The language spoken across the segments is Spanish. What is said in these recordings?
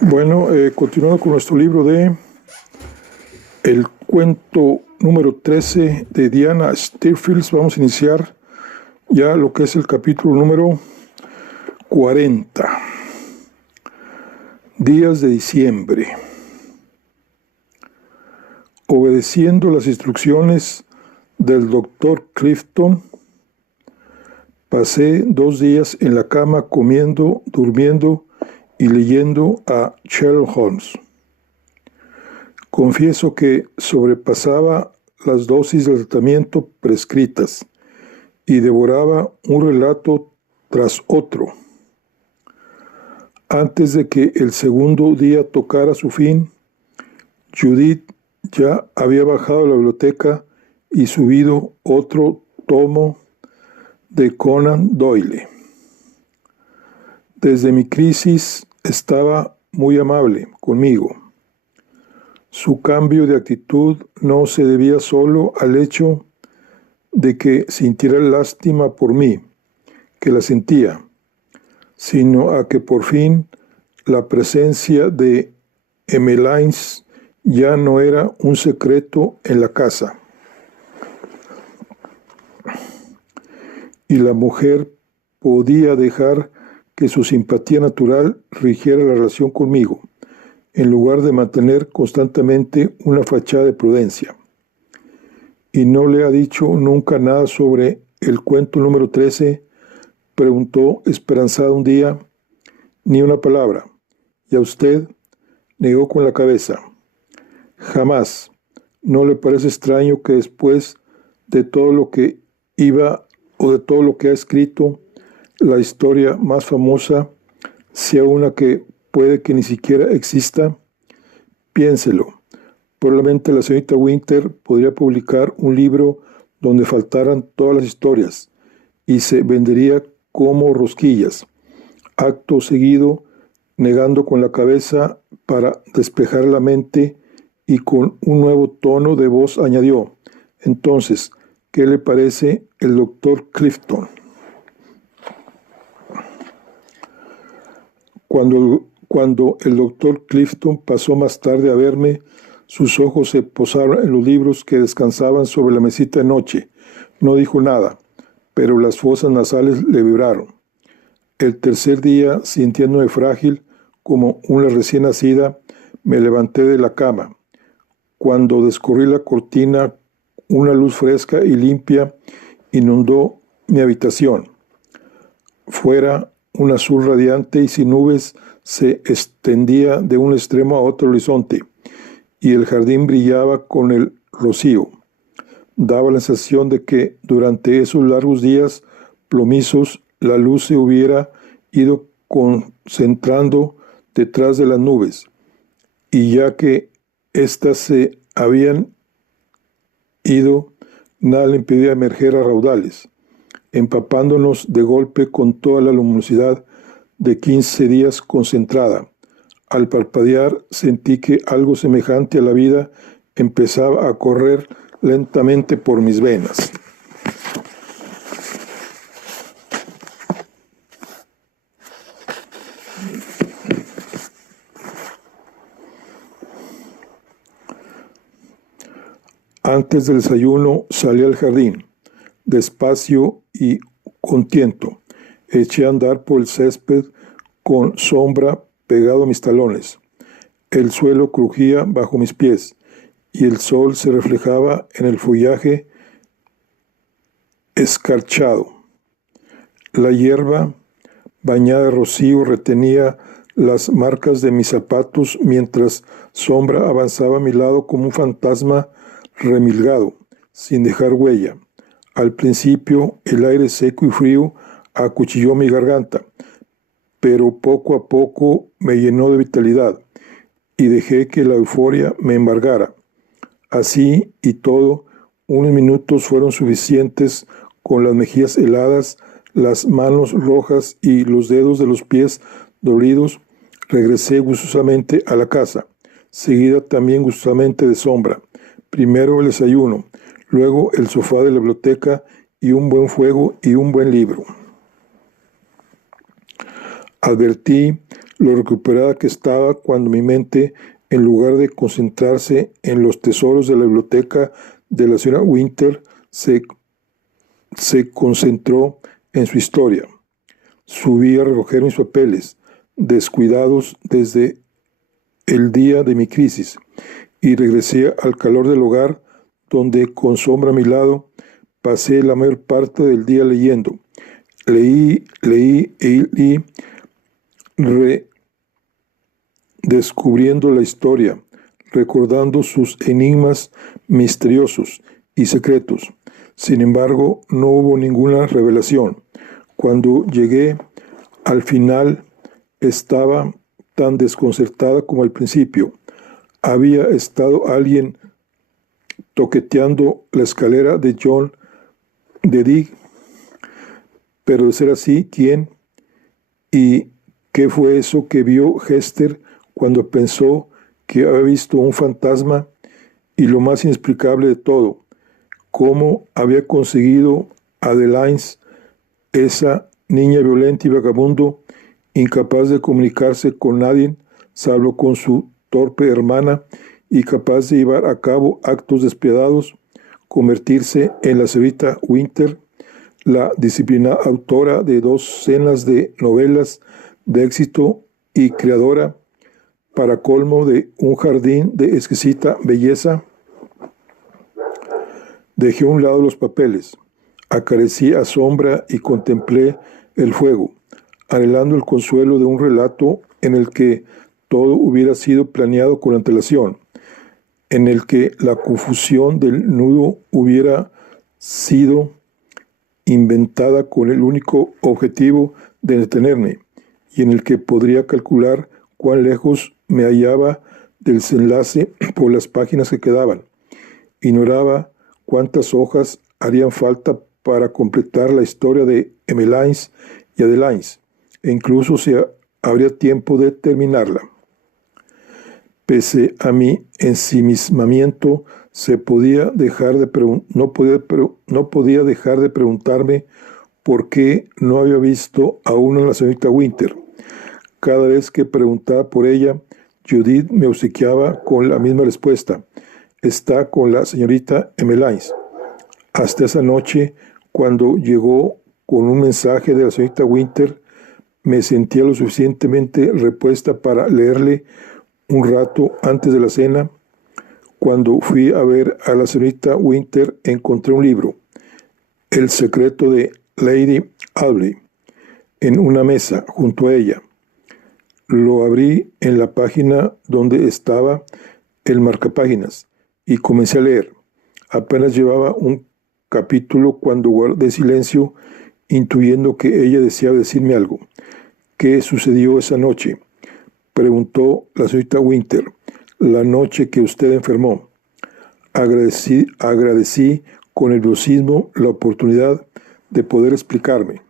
Bueno, continuando con nuestro libro de el cuento número 13 de Diana Stearfield, vamos a iniciar ya lo que es el capítulo número 40. Días de diciembre. Obedeciendo las instrucciones del doctor Clifton, pasé 2 días en la cama comiendo, durmiendo y leyendo a Sherlock Holmes. Confieso que sobrepasaba las dosis de tratamiento prescritas y devoraba un relato tras otro. Antes de que el segundo día tocara su fin, Judith ya había bajado a la biblioteca y subido otro tomo de Conan Doyle. Desde mi crisis estaba muy amable conmigo. Su cambio de actitud no se debía solo al hecho de que sintiera lástima por mí, que la sentía, sino a que por fin la presencia de Emmeline ya no era un secreto en la casa. Y la mujer podía dejar que su simpatía natural rigiera la relación conmigo, en lugar de mantener constantemente una fachada de prudencia. ¿Y no le ha dicho nunca nada sobre el cuento número 13? Preguntó esperanzada un día. Ni una palabra. ¿Y a usted? Negó con la cabeza. Jamás. ¿No le parece extraño que después de todo lo que iba o de todo lo que ha escrito, la historia más famosa sea una que puede que ni siquiera exista? Piénselo. Probablemente la señorita Winter podría publicar un libro donde faltaran todas las historias y se vendería como rosquillas. Acto seguido, negando con la cabeza para despejar la mente y con un nuevo tono de voz añadió: entonces, ¿qué le parece el doctor Clifton? Cuando el doctor Clifton pasó más tarde a verme, sus ojos se posaron en los libros que descansaban sobre la mesita de noche. No dijo nada, pero las fosas nasales le vibraron. El tercer día, sintiéndome frágil como una recién nacida, me levanté de la cama. Cuando descorrí la cortina, una luz fresca y limpia inundó mi habitación. Fuera, un azul radiante y sin nubes se extendía de un extremo a otro horizonte, y el jardín brillaba con el rocío. Daba la sensación de que durante esos largos días plomizos la luz se hubiera ido concentrando detrás de las nubes, y ya que éstas se habían ido, nada le impedía emerger a raudales, empapándonos de golpe con toda la luminosidad de 15 días concentrada. Al parpadear sentí que algo semejante a la vida empezaba a correr lentamente por mis venas. Antes del desayuno salí al jardín, despacio y con tiento. Eché a andar por el césped con sombra pegado a mis talones. El suelo crujía bajo mis pies y el sol se reflejaba en el follaje escarchado. La hierba bañada de rocío retenía las marcas de mis zapatos mientras sombra avanzaba a mi lado como un fantasma remilgado, sin dejar huella. Al principio el aire seco y frío acuchilló mi garganta, pero poco a poco me llenó de vitalidad y dejé que la euforia me embargara. Así y todo, unos minutos fueron suficientes. Con las mejillas heladas, las manos rojas y los dedos de los pies dolidos, regresé gustosamente a la casa, seguida también gustosamente de sombra. Primero el desayuno, luego el sofá de la biblioteca y un buen fuego y un buen libro. Advertí lo recuperada que estaba cuando mi mente, en lugar de concentrarse en los tesoros de la biblioteca de la señora Winter, se concentró en su historia. Subí a recoger mis papeles, descuidados desde el día de mi crisis, y regresé al calor del hogar, donde, con Sombra a mi lado, pasé la mayor parte del día leyendo. Leí, redescubriendo la historia, recordando sus enigmas misteriosos y secretos. Sin embargo, no hubo ninguna revelación. Cuando llegué al final, estaba tan desconcertada como al principio. Había estado alguien toqueteando la escalera de John de Dick, pero de ser así, ¿quién? ¿Y qué fue eso que vio Hester cuando pensó que había visto un fantasma? Y lo más inexplicable de todo, cómo había conseguido Adeline, esa niña violenta y vagabundo, incapaz de comunicarse con nadie, salvo con su torpe hermana, y capaz de llevar a cabo actos despiadados, convertirse en la señorita Winter, la disciplinada autora de 2 docenas de novelas de éxito y creadora, para colmo, de un jardín de exquisita belleza. Dejé a un lado los papeles, acaricié a Sombra y contemplé el fuego, anhelando el consuelo de un relato en el que todo hubiera sido planeado con antelación, en el que la confusión del nudo hubiera sido inventada con el único objetivo de detenerme, y en el que podría calcular cuán lejos me hallaba del desenlace por las páginas que quedaban. Ignoraba cuántas hojas harían falta para completar la historia de Emmeline y Adeline, e incluso si habría tiempo de terminarla. Pese a mi ensimismamiento, no podía dejar de preguntarme por qué no había visto aún a la señorita Winter. Cada vez que preguntaba por ella, Judith me obsequiaba con la misma respuesta: está con la señorita Emmeline. Hasta esa noche, cuando llegó con un mensaje de la señorita Winter, me sentía lo suficientemente repuesta para leerle un rato antes de la cena. Cuando fui a ver a la señorita Winter, encontré un libro, El secreto de Lady Audley, en una mesa junto a ella. Lo abrí en la página donde estaba el marcapáginas y comencé a leer. Apenas llevaba un capítulo cuando guardé silencio, intuyendo que ella deseaba decirme algo. ¿Qué sucedió esa noche?, preguntó la señorita Winter. La noche que usted enfermó. Agradecí con nerviosismo la oportunidad de poder explicarme.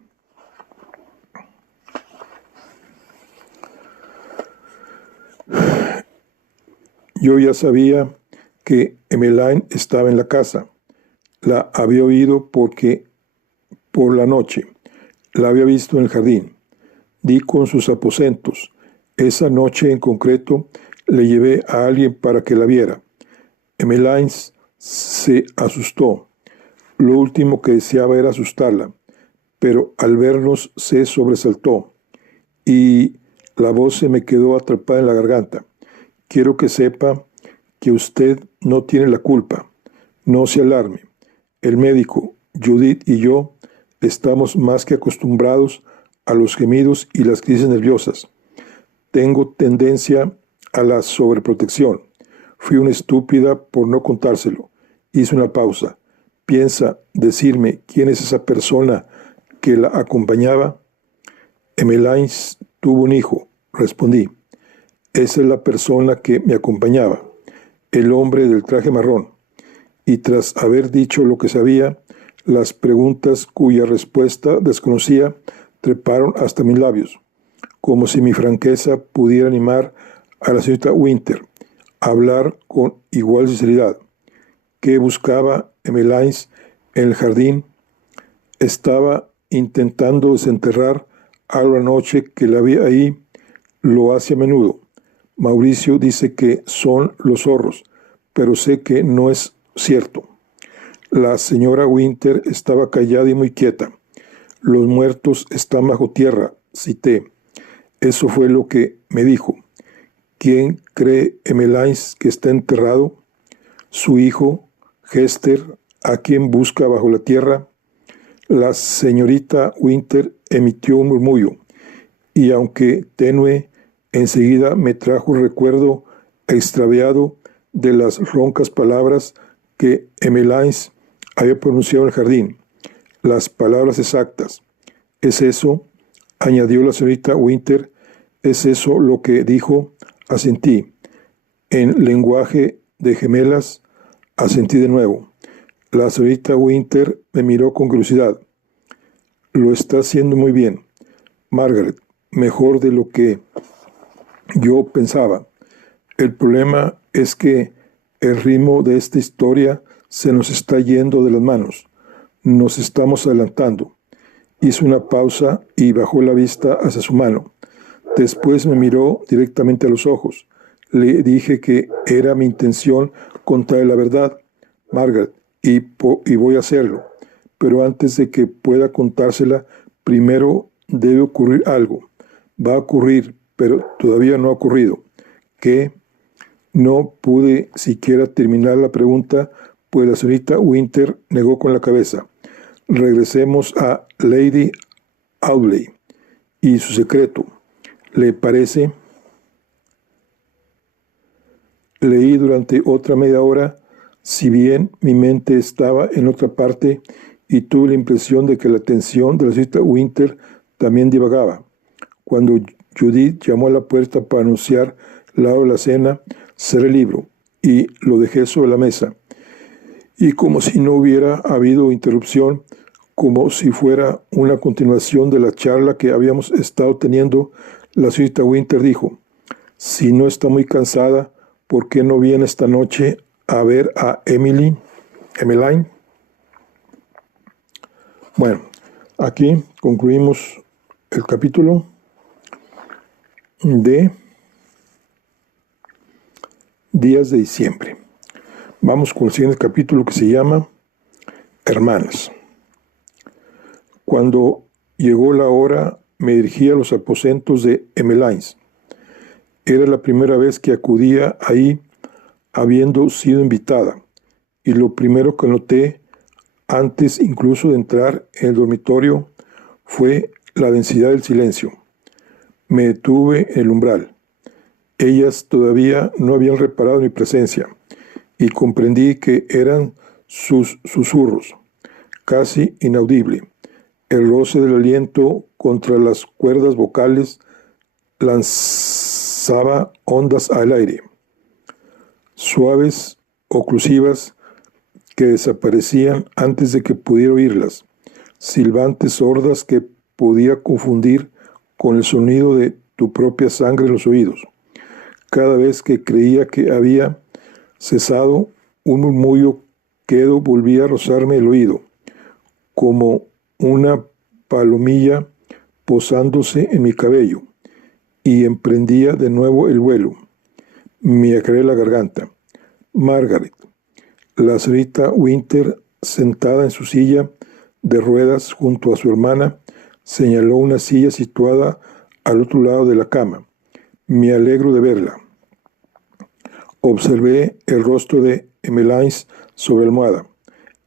Yo ya sabía que Emmeline estaba en la casa. La había oído por la noche. La había visto en el jardín. Di con sus aposentos. Esa noche en concreto le llevé a alguien para que la viera. Emmeline se asustó. Lo último que deseaba era asustarla, pero al vernos se sobresaltó y la voz se me quedó atrapada en la garganta. Quiero que sepa que usted no tiene la culpa. No se alarme. El médico, Judith y yo estamos más que acostumbrados a los gemidos y las crisis nerviosas. Tengo tendencia a la sobreprotección. Fui una estúpida por no contárselo. Hice una pausa. ¿Piensa decirme quién es esa persona que la acompañaba? Emmeline tuvo un hijo, respondí. Esa es la persona que me acompañaba, el hombre del traje marrón. Y tras haber dicho lo que sabía, las preguntas cuya respuesta desconocía treparon hasta mis labios, como si mi franqueza pudiera animar a la señorita Winter a hablar con igual sinceridad. ¿Qué buscaba Emmeline en el jardín? Estaba intentando desenterrar algo la noche que la vi ahí. Lo hace a menudo. Mauricio dice que son los zorros, pero sé que no es cierto. La señora Winter estaba callada y muy quieta. Los muertos están bajo tierra, cité. Eso fue lo que me dijo. ¿Quién cree Emmeline que está enterrado? Su hijo, Hester, ¿a quién busca bajo la tierra? La señorita Winter emitió un murmullo, y aunque tenue, enseguida me trajo el recuerdo extraviado de las roncas palabras que Emmeline había pronunciado en el jardín. Las palabras exactas. ¿Es eso? Añadió la señorita Winter. ¿Es eso lo que dijo? Asentí. En lenguaje de gemelas, asentí de nuevo. La señorita Winter me miró con curiosidad. Lo está haciendo muy bien, Margaret, mejor de lo que yo pensaba. El problema es que el ritmo de esta historia se nos está yendo de las manos. Nos estamos adelantando. Hizo una pausa y bajó la vista hacia su mano. Después me miró directamente a los ojos. Le dije que era mi intención contarle la verdad, Margaret, y voy a hacerlo. Pero antes de que pueda contársela, primero debe ocurrir algo. Va a ocurrir, pero todavía no ha ocurrido. ¿Qué? No pude siquiera terminar la pregunta, pues la señorita Winter negó con la cabeza. Regresemos a Lady Audley y su secreto. ¿Le parece? Leí durante otra media hora, si bien mi mente estaba en otra parte, y tuve la impresión de que la atención de la señorita Winter también divagaba. Cuando Judith llamó a la puerta para anunciar la hora de la cena, cerré el libro y lo dejé sobre la mesa. Y como si no hubiera habido interrupción, como si fuera una continuación de la charla que habíamos estado teniendo, la señorita Winter dijo, si no está muy cansada, ¿por qué no viene esta noche a ver a Emmeline? Bueno, aquí concluimos el capítulo de Días de Diciembre. Vamos con el siguiente capítulo que se llama Hermanas. Cuando llegó la hora, me dirigí a los aposentos de Emmeline. Era la primera vez que acudía ahí, habiendo sido invitada, y lo primero que noté, antes incluso de entrar en el dormitorio, fue la densidad del silencio. Me detuve en el umbral. Ellas todavía no habían reparado en mi presencia, y comprendí que eran sus susurros, casi inaudible. El roce del aliento contra las cuerdas vocales lanzaba ondas al aire, suaves, oclusivas, que desaparecían antes de que pudiera oírlas, silbantes sordas que podía confundir con el sonido de tu propia sangre en los oídos. Cada vez que creía que había cesado, un murmullo quedo volvía a rozarme el oído, como una palomilla posándose en mi cabello, y emprendía de nuevo el vuelo. Me aclaré la garganta. Margaret. La señorita Winter, sentada en su silla de ruedas junto a su hermana, señaló una silla situada al otro lado de la cama. Me alegro de verla. Observé el rostro de Emmeline sobre la almohada.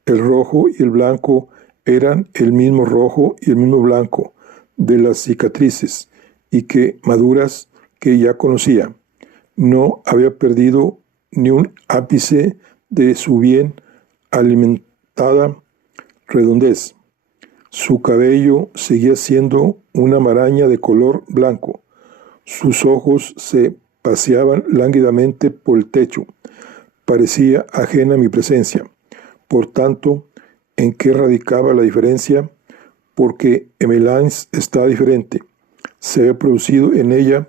El rojo y el blanco eran el mismo rojo y el mismo blanco de las cicatrices, y que maduras que ya conocía. No había perdido ni un ápice de su bien alimentada redondez. Su cabello seguía siendo una maraña de color blanco. Sus ojos se paseaban lánguidamente por el techo. Parecía ajena a mi presencia. Por tanto, ¿en qué radicaba la diferencia? Porque Emmeline estaba diferente. Se había producido en ella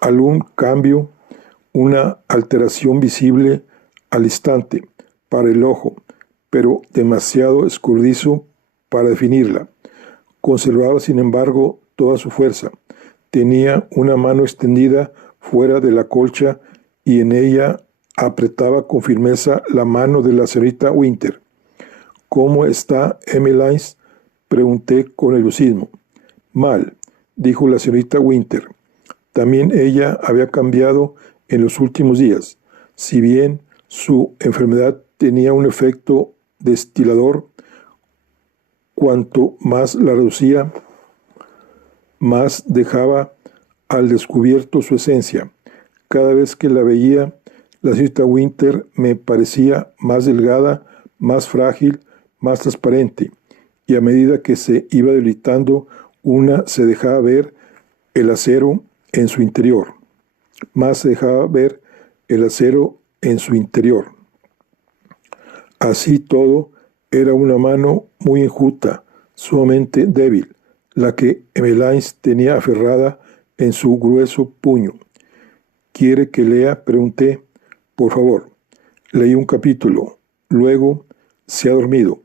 algún cambio, una alteración visible al instante para el ojo, pero demasiado escurridizo para definirla. Conservaba, sin embargo, toda su fuerza. Tenía una mano extendida fuera de la colcha y en ella apretaba con firmeza la mano de la señorita Winter. ¿Cómo está Emmeline?, pregunté con nerviosismo. Mal, dijo la señorita Winter. También ella había cambiado en los últimos días. Si bien su enfermedad tenía un efecto destilador, cuanto más la reducía, más dejaba al descubierto su esencia. Cada vez que la veía, la señorita Winter me parecía más delgada, más frágil, más transparente, y a medida que se iba debilitando, una se dejaba ver el acero en su interior. Más se dejaba ver el acero en su interior. Así todo, era una mano muy enjuta, sumamente débil, la que Emmeline tenía aferrada en su grueso puño. ¿Quiere que lea?, pregunté. Por favor. Leí un capítulo. Luego se ha dormido,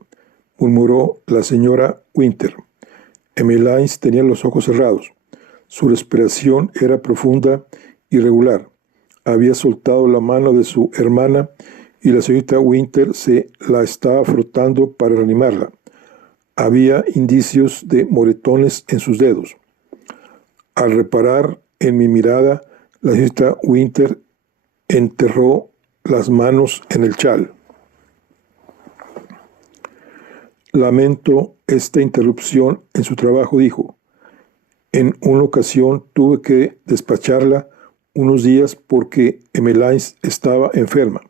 murmuró la señora Winter. Emmeline tenía los ojos cerrados. Su respiración era profunda y regular. Había soltado la mano de su hermana y la señorita Winter se la estaba frotando para reanimarla. Había indicios de moretones en sus dedos. Al reparar en mi mirada, la señorita Winter enterró las manos en el chal. Lamento esta interrupción en su trabajo, dijo. En una ocasión tuve que despacharla unos días porque Emmeline estaba enferma.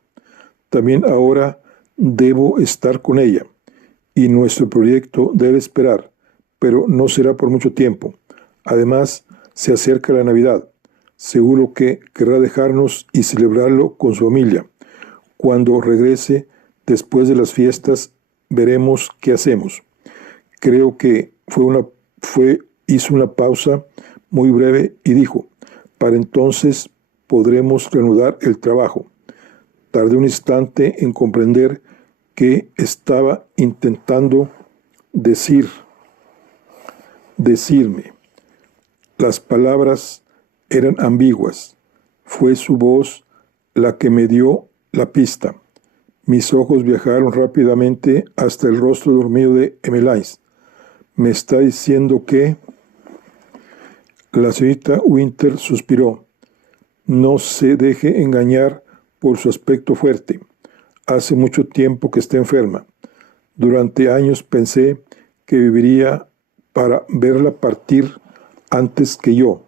También ahora debo estar con ella y nuestro proyecto debe esperar, pero no será por mucho tiempo. Además, se acerca la Navidad. Seguro que querrá dejarnos y celebrarlo con su familia. Cuando regrese, después de las fiestas, veremos qué hacemos. Creo que hizo una pausa muy breve y dijo, para entonces podremos reanudar el trabajo. Tardé un instante en comprender qué estaba intentando decirme. Las palabras eran ambiguas. Fue su voz la que me dio la pista. Mis ojos viajaron rápidamente hasta el rostro dormido de Emmeline. Me está diciendo que... La señorita Winter suspiró. No se deje engañar por su aspecto fuerte. Hace mucho tiempo que está enferma. Durante años pensé que viviría para verla partir antes que yo.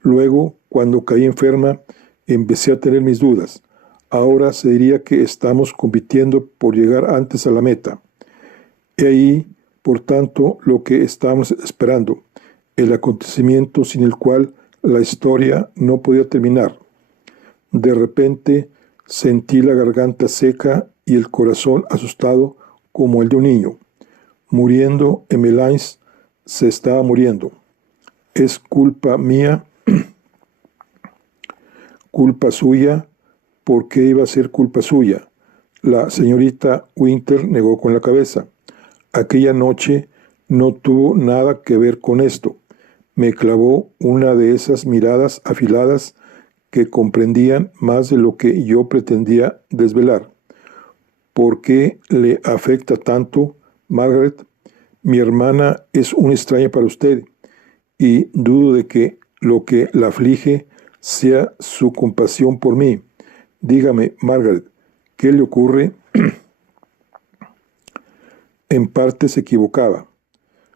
Luego, cuando caí enferma, empecé a tener mis dudas. Ahora se diría que estamos compitiendo por llegar antes a la meta. He ahí, por tanto, lo que estamos esperando, el acontecimiento sin el cual la historia no podía terminar. De repente sentí la garganta seca y el corazón asustado como el de un niño. Muriendo, Emmeline se estaba muriendo. ¿Es culpa mía? ¿Culpa suya? ¿Por qué iba a ser culpa suya? La señorita Winter negó con la cabeza. Aquella noche no tuvo nada que ver con esto. Me clavó una de esas miradas afiladas que comprendían más de lo que yo pretendía desvelar. ¿Por qué le afecta tanto, Margaret? Mi hermana es una extraña para usted, y dudo de que lo que la aflige sea su compasión por mí. Dígame, Margaret, ¿qué le ocurre? En parte se equivocaba.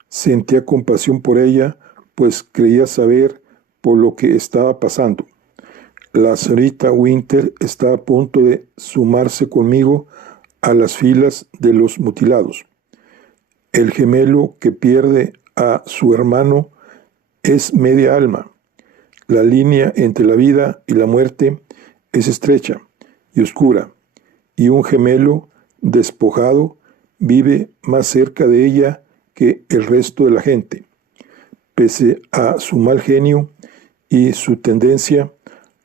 Sentía compasión por ella, pues creía saber por lo que estaba pasando. La señorita Winter está a punto de sumarse conmigo a las filas de los mutilados. El gemelo que pierde a su hermano es media alma. La línea entre la vida y la muerte es estrecha y oscura, y un gemelo despojado vive más cerca de ella que el resto de la gente. Pese a su mal genio y su tendencia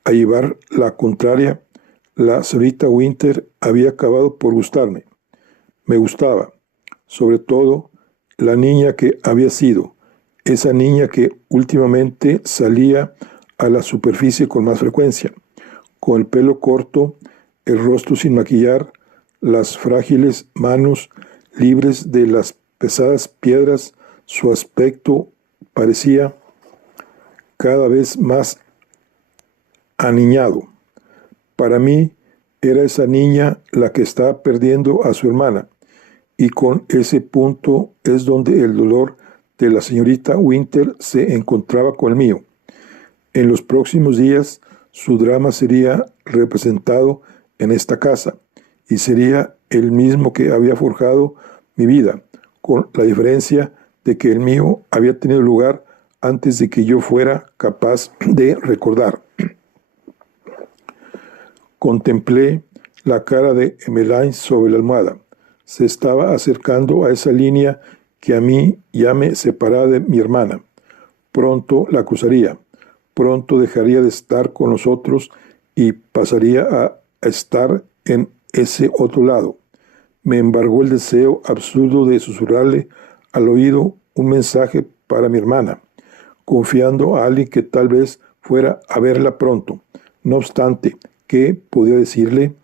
a llevar la contraria, la señorita Winter había acabado por gustarme. Me gustaba, sobre todo, la niña que había sido. esa niña que últimamente salía a la superficie con más frecuencia, con el pelo corto, el rostro sin maquillar, las frágiles manos libres de las pesadas piedras, su aspecto parecía cada vez más aniñado. Para mí era esa niña la que estaba perdiendo a su hermana, y con ese punto es donde el dolor de la señorita Winter se encontraba con el mío. En los próximos días su drama sería representado en esta casa, y sería el mismo que había forjado mi vida, con la diferencia de que el mío había tenido lugar antes de que yo fuera capaz de recordar. Contemplé la cara de Emmeline sobre la almohada. Se estaba acercando a esa línea que a mí ya me separaba de mi hermana. Pronto la cruzaría, pronto dejaría de estar con nosotros y pasaría a estar en ese otro lado. Me embargó el deseo absurdo de susurrarle al oído un mensaje para mi hermana, confiando a alguien que tal vez fuera a verla pronto. No obstante, ¿qué podía decirle?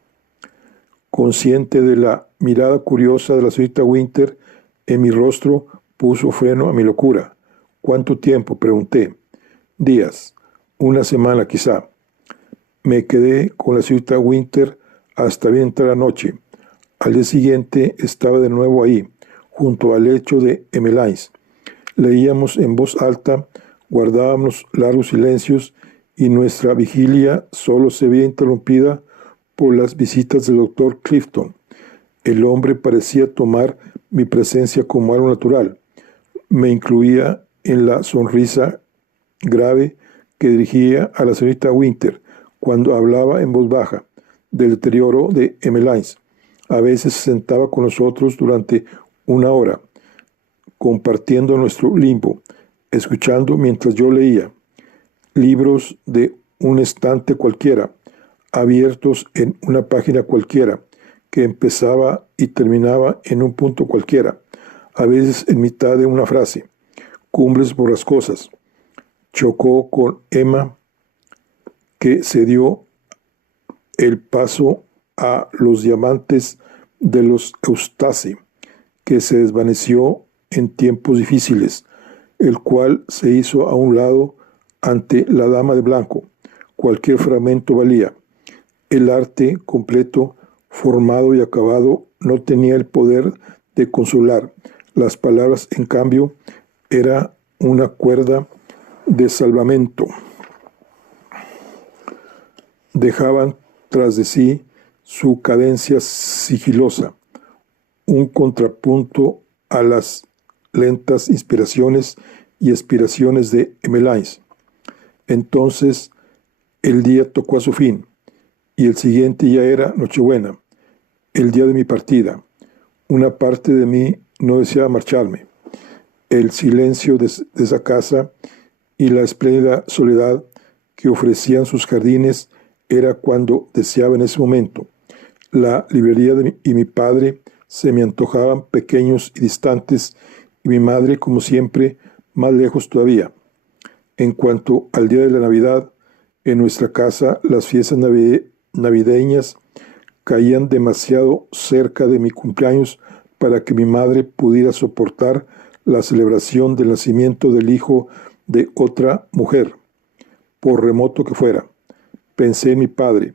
Consciente de la mirada curiosa de la señorita Winter en mi rostro, puso freno a mi locura. ¿Cuánto tiempo?, pregunté. Días, una semana quizá. Me quedé con la señorita Winter hasta bien entrada la noche. Al día siguiente estaba de nuevo ahí, junto al lecho de Emmeline. Leíamos en voz alta, guardábamos largos silencios y nuestra vigilia solo se veía interrumpida por las visitas del doctor Clifton. El hombre parecía tomar mi presencia como algo natural. Me incluía en la sonrisa grave que dirigía a la señorita Winter cuando hablaba en voz baja del deterioro de Emmeline. A veces se sentaba con nosotros durante una hora, compartiendo nuestro limbo, escuchando mientras yo leía libros de un estante cualquiera, abiertos en una página cualquiera, que empezaba y terminaba en un punto cualquiera, a veces en mitad de una frase. Cumbres borrascosas. Chocó con Emma, que cedió el paso a los diamantes de los Eustace, que se desvaneció en tiempos difíciles, el cual se hizo a un lado ante la dama de blanco. Cualquier fragmento valía. El arte completo, formado y acabado, no tenía el poder de consolar. Las palabras, en cambio, era una cuerda de salvamento. Dejaban tras de sí su cadencia sigilosa, un contrapunto a las lentas inspiraciones y aspiraciones de Emmeline. Entonces el día tocó a su fin, y el siguiente ya era Nochebuena, el día de mi partida. Una parte de mí no deseaba marcharme. El silencio de esa casa y la espléndida soledad que ofrecían sus jardines era cuando deseaba en ese momento. La librería y mi padre se me antojaban pequeños y distantes, y mi madre, como siempre, más lejos todavía. En cuanto al día de la Navidad, en nuestra casa las fiestas navideñas caían demasiado cerca de mi cumpleaños para que mi madre pudiera soportar la celebración del nacimiento del hijo de otra mujer, por remoto que fuera. Pensé en mi padre,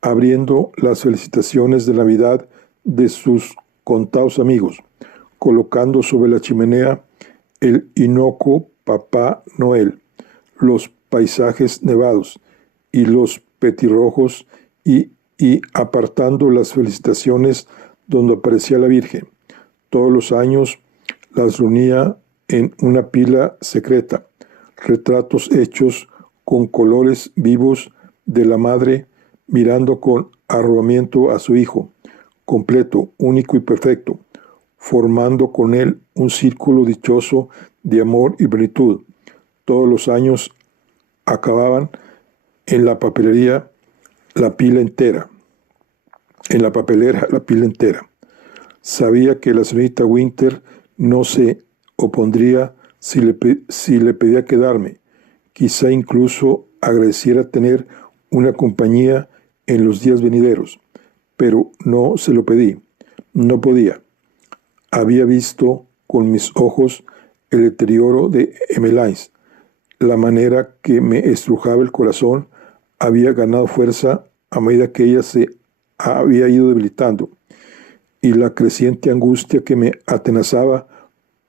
abriendo las felicitaciones de Navidad de sus contados amigos, colocando sobre la chimenea el inocuo Papá Noel, los paisajes nevados y los petirrojos y apartando las felicitaciones donde aparecía la Virgen. Todos los años las reunía en una pila secreta, retratos hechos con colores vivos de la madre mirando con arrobamiento a su hijo, completo, único y perfecto, formando con él un círculo dichoso de amor y plenitud. Todos los años acababan en la papelería la pila entera. En la papelera la pila entera. Sabía que la señorita Winter no se opondría si le pedía quedarme. Quizá incluso agradeciera tener una compañía en los días venideros, pero no se lo pedí. No podía. Había visto con mis ojos el deterioro de Emmeline. La manera que me estrujaba el corazón había ganado fuerza a medida que ella se había ido debilitando, y la creciente angustia que me atenazaba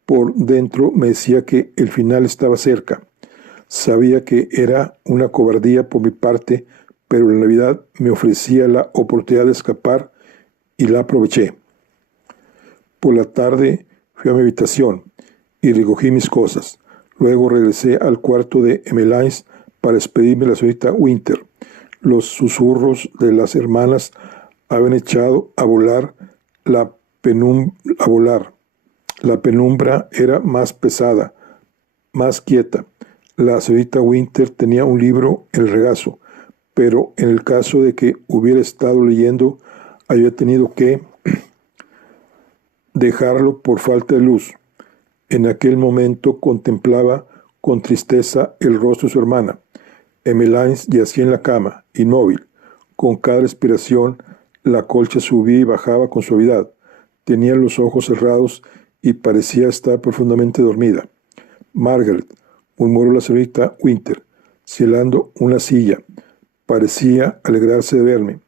por dentro me decía que el final estaba cerca. Sabía que era una cobardía por mi parte, pero la Navidad me ofrecía la oportunidad de escapar y la aproveché. Por la tarde fui a mi habitación y recogí mis cosas. Luego regresé al cuarto de Emmeline para despedirme de la señorita Winter. Los susurros de las hermanas habían echado a volar la penumbra. La penumbra era más pesada, más quieta. La señorita Winter tenía un libro en el regazo, pero en el caso de que hubiera estado leyendo, había tenido que dejarlo por falta de luz. En aquel momento contemplaba con tristeza el rostro de su hermana. Emmeline yacía en la cama, inmóvil. Con cada respiración, la colcha subía y bajaba con suavidad. Tenía los ojos cerrados y parecía estar profundamente dormida. Margaret, murmuró la señorita Winter, señalando una silla. Parecía alegrarse de verme.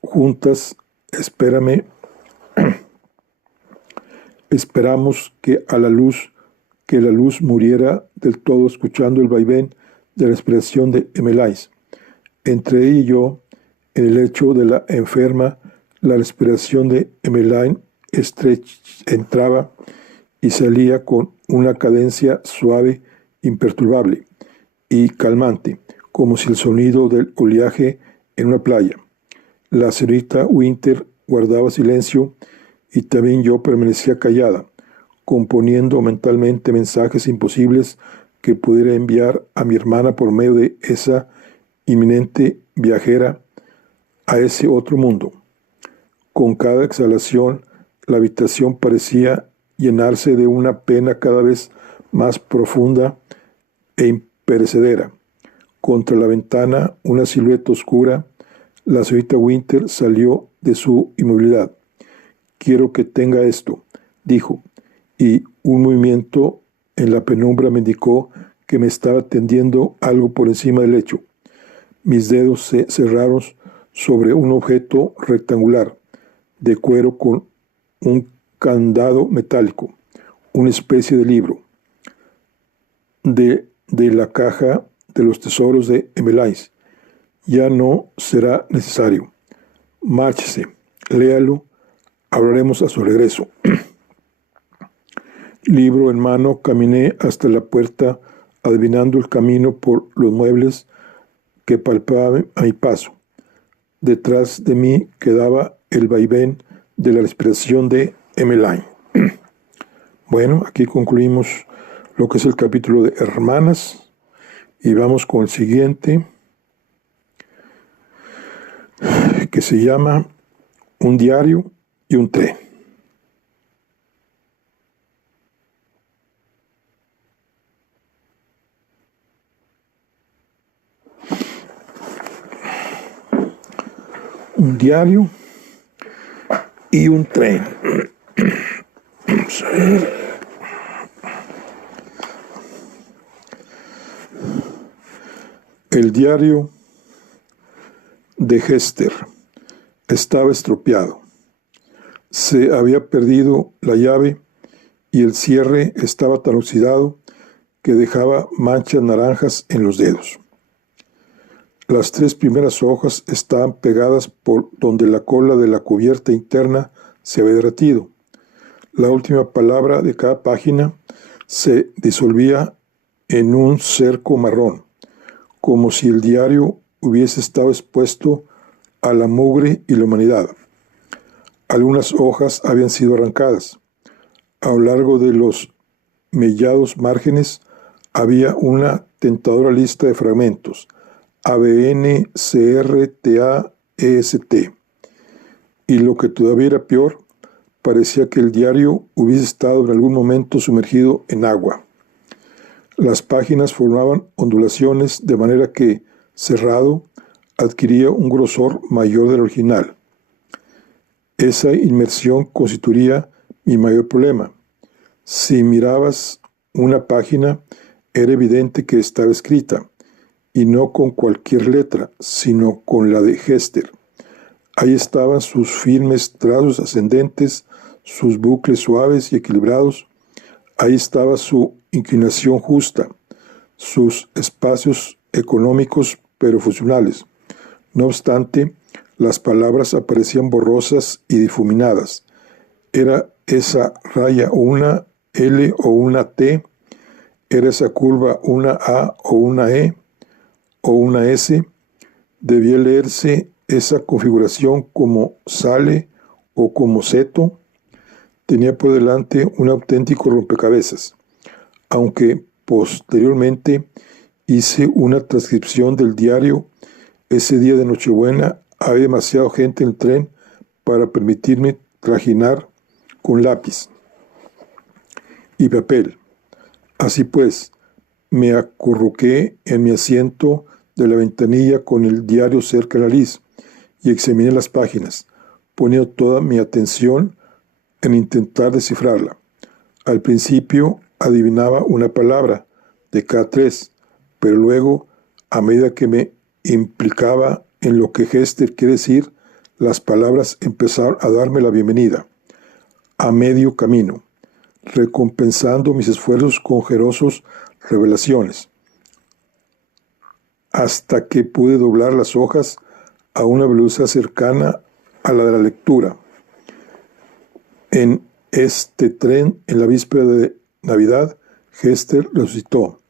Juntas, esperamos que la luz muriera del todo, escuchando el vaivén de la respiración de Emmeline. Entre ella y yo, en el lecho de la enferma, la respiración de Emmeline entraba y salía con una cadencia suave, imperturbable y calmante, como si el sonido del oleaje en una playa. La señorita Winter guardaba silencio y también yo permanecía callada, componiendo mentalmente mensajes imposibles que pudiera enviar a mi hermana por medio de esa inminente viajera a ese otro mundo. Con cada exhalación, la habitación parecía llenarse de una pena cada vez más profunda e imperecedera. Contra la ventana, una silueta oscura, la señorita Winter salió de su inmovilidad. «Quiero que tenga esto», dijo, y un movimiento en la penumbra me indicó que me estaba tendiendo algo por encima del lecho. Mis dedos se cerraron sobre un objeto rectangular, de cuero con un candado metálico, una especie de libro, de la caja de los tesoros de Emmeline. «Ya no será necesario. Márchese, léalo, hablaremos a su regreso». Libro en mano, caminé hasta la puerta, adivinando el camino por los muebles que palpaba a mi paso. Detrás de mí quedaba el vaivén de la respiración de Emmeline. Bueno, aquí concluimos lo que es el capítulo de Hermanas y vamos con el siguiente, que se llama Un diario y un tren. Un diario y un tren. Vamos a ver. El diario de Hester estaba estropeado. Se había perdido la llave y el cierre estaba tan oxidado que dejaba manchas naranjas en los dedos. Las 3 primeras hojas estaban pegadas por donde la cola de la cubierta interna se había derretido. La última palabra de cada página se disolvía en un cerco marrón, como si el diario hubiese estado expuesto a la mugre y la humanidad. Algunas hojas habían sido arrancadas. A lo largo de los mellados márgenes había una tentadora lista de fragmentos: ABN, CR, TA, EST. Y lo que todavía era peor, parecía que el diario hubiese estado en algún momento sumergido en agua. Las páginas formaban ondulaciones de manera que, cerrado, adquiría un grosor mayor del original. Esa inmersión constituiría mi mayor problema. Si mirabas una página, era evidente que estaba escrita, y no con cualquier letra, sino con la de Hester. Ahí estaban sus firmes trazos ascendentes, sus bucles suaves y equilibrados. Ahí estaba su inclinación justa, sus espacios económicos pero funcionales. No obstante, las palabras aparecían borrosas y difuminadas. ¿Era esa raya una L o una T? ¿Era esa curva una A o una E o una S? ¿Debía leerse esa configuración como sale o como seto? Tenía por delante un auténtico rompecabezas. Aunque posteriormente hice una transcripción del diario, ese día de Nochebuena había demasiada gente en el tren para permitirme trajinar con lápiz y papel. Así pues, me acurruqué en mi asiento de la ventanilla con el diario cerca de la nariz y examiné las páginas, poniendo toda mi atención en intentar descifrarla. Al principio adivinaba una palabra de cada tres, pero luego, a medida que me implicaba en lo que Hester quiere decir, las palabras empezaron a darme la bienvenida, a medio camino, recompensando mis esfuerzos con generosas revelaciones, hasta que pude doblar las hojas a una velocidad cercana a la de la lectura. En este tren, en la víspera de Navidad, Hester resucitó.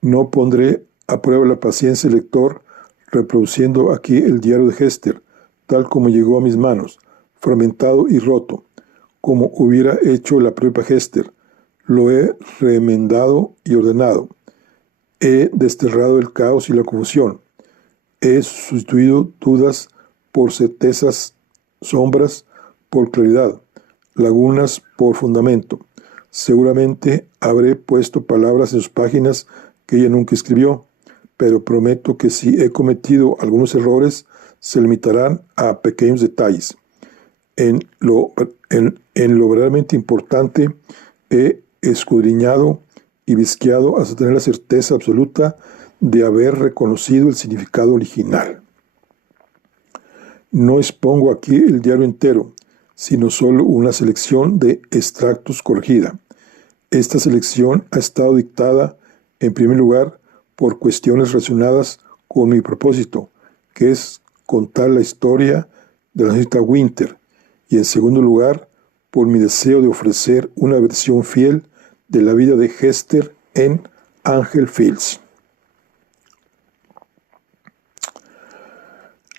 No pondré a prueba la paciencia del lector reproduciendo aquí el diario de Hester, tal como llegó a mis manos, fragmentado y roto, como hubiera hecho la propia Hester. Lo he remendado y ordenado. He desterrado el caos y la confusión. He sustituido dudas por certezas, sombras por claridad, lagunas por fundamento. Seguramente habré puesto palabras en sus páginas que ella nunca escribió, pero prometo que si he cometido algunos errores, se limitarán a pequeños detalles. En lo verdaderamente importante, he escudriñado y visqueado hasta tener la certeza absoluta de haber reconocido el significado original. No expongo aquí el diario entero, sino solo una selección de extractos corregida. Esta selección ha estado dictada, en primer lugar, por cuestiones relacionadas con mi propósito, que es contar la historia de la señorita Winter, y en segundo lugar, por mi deseo de ofrecer una versión fiel de la vida de Hester en Angel Fields.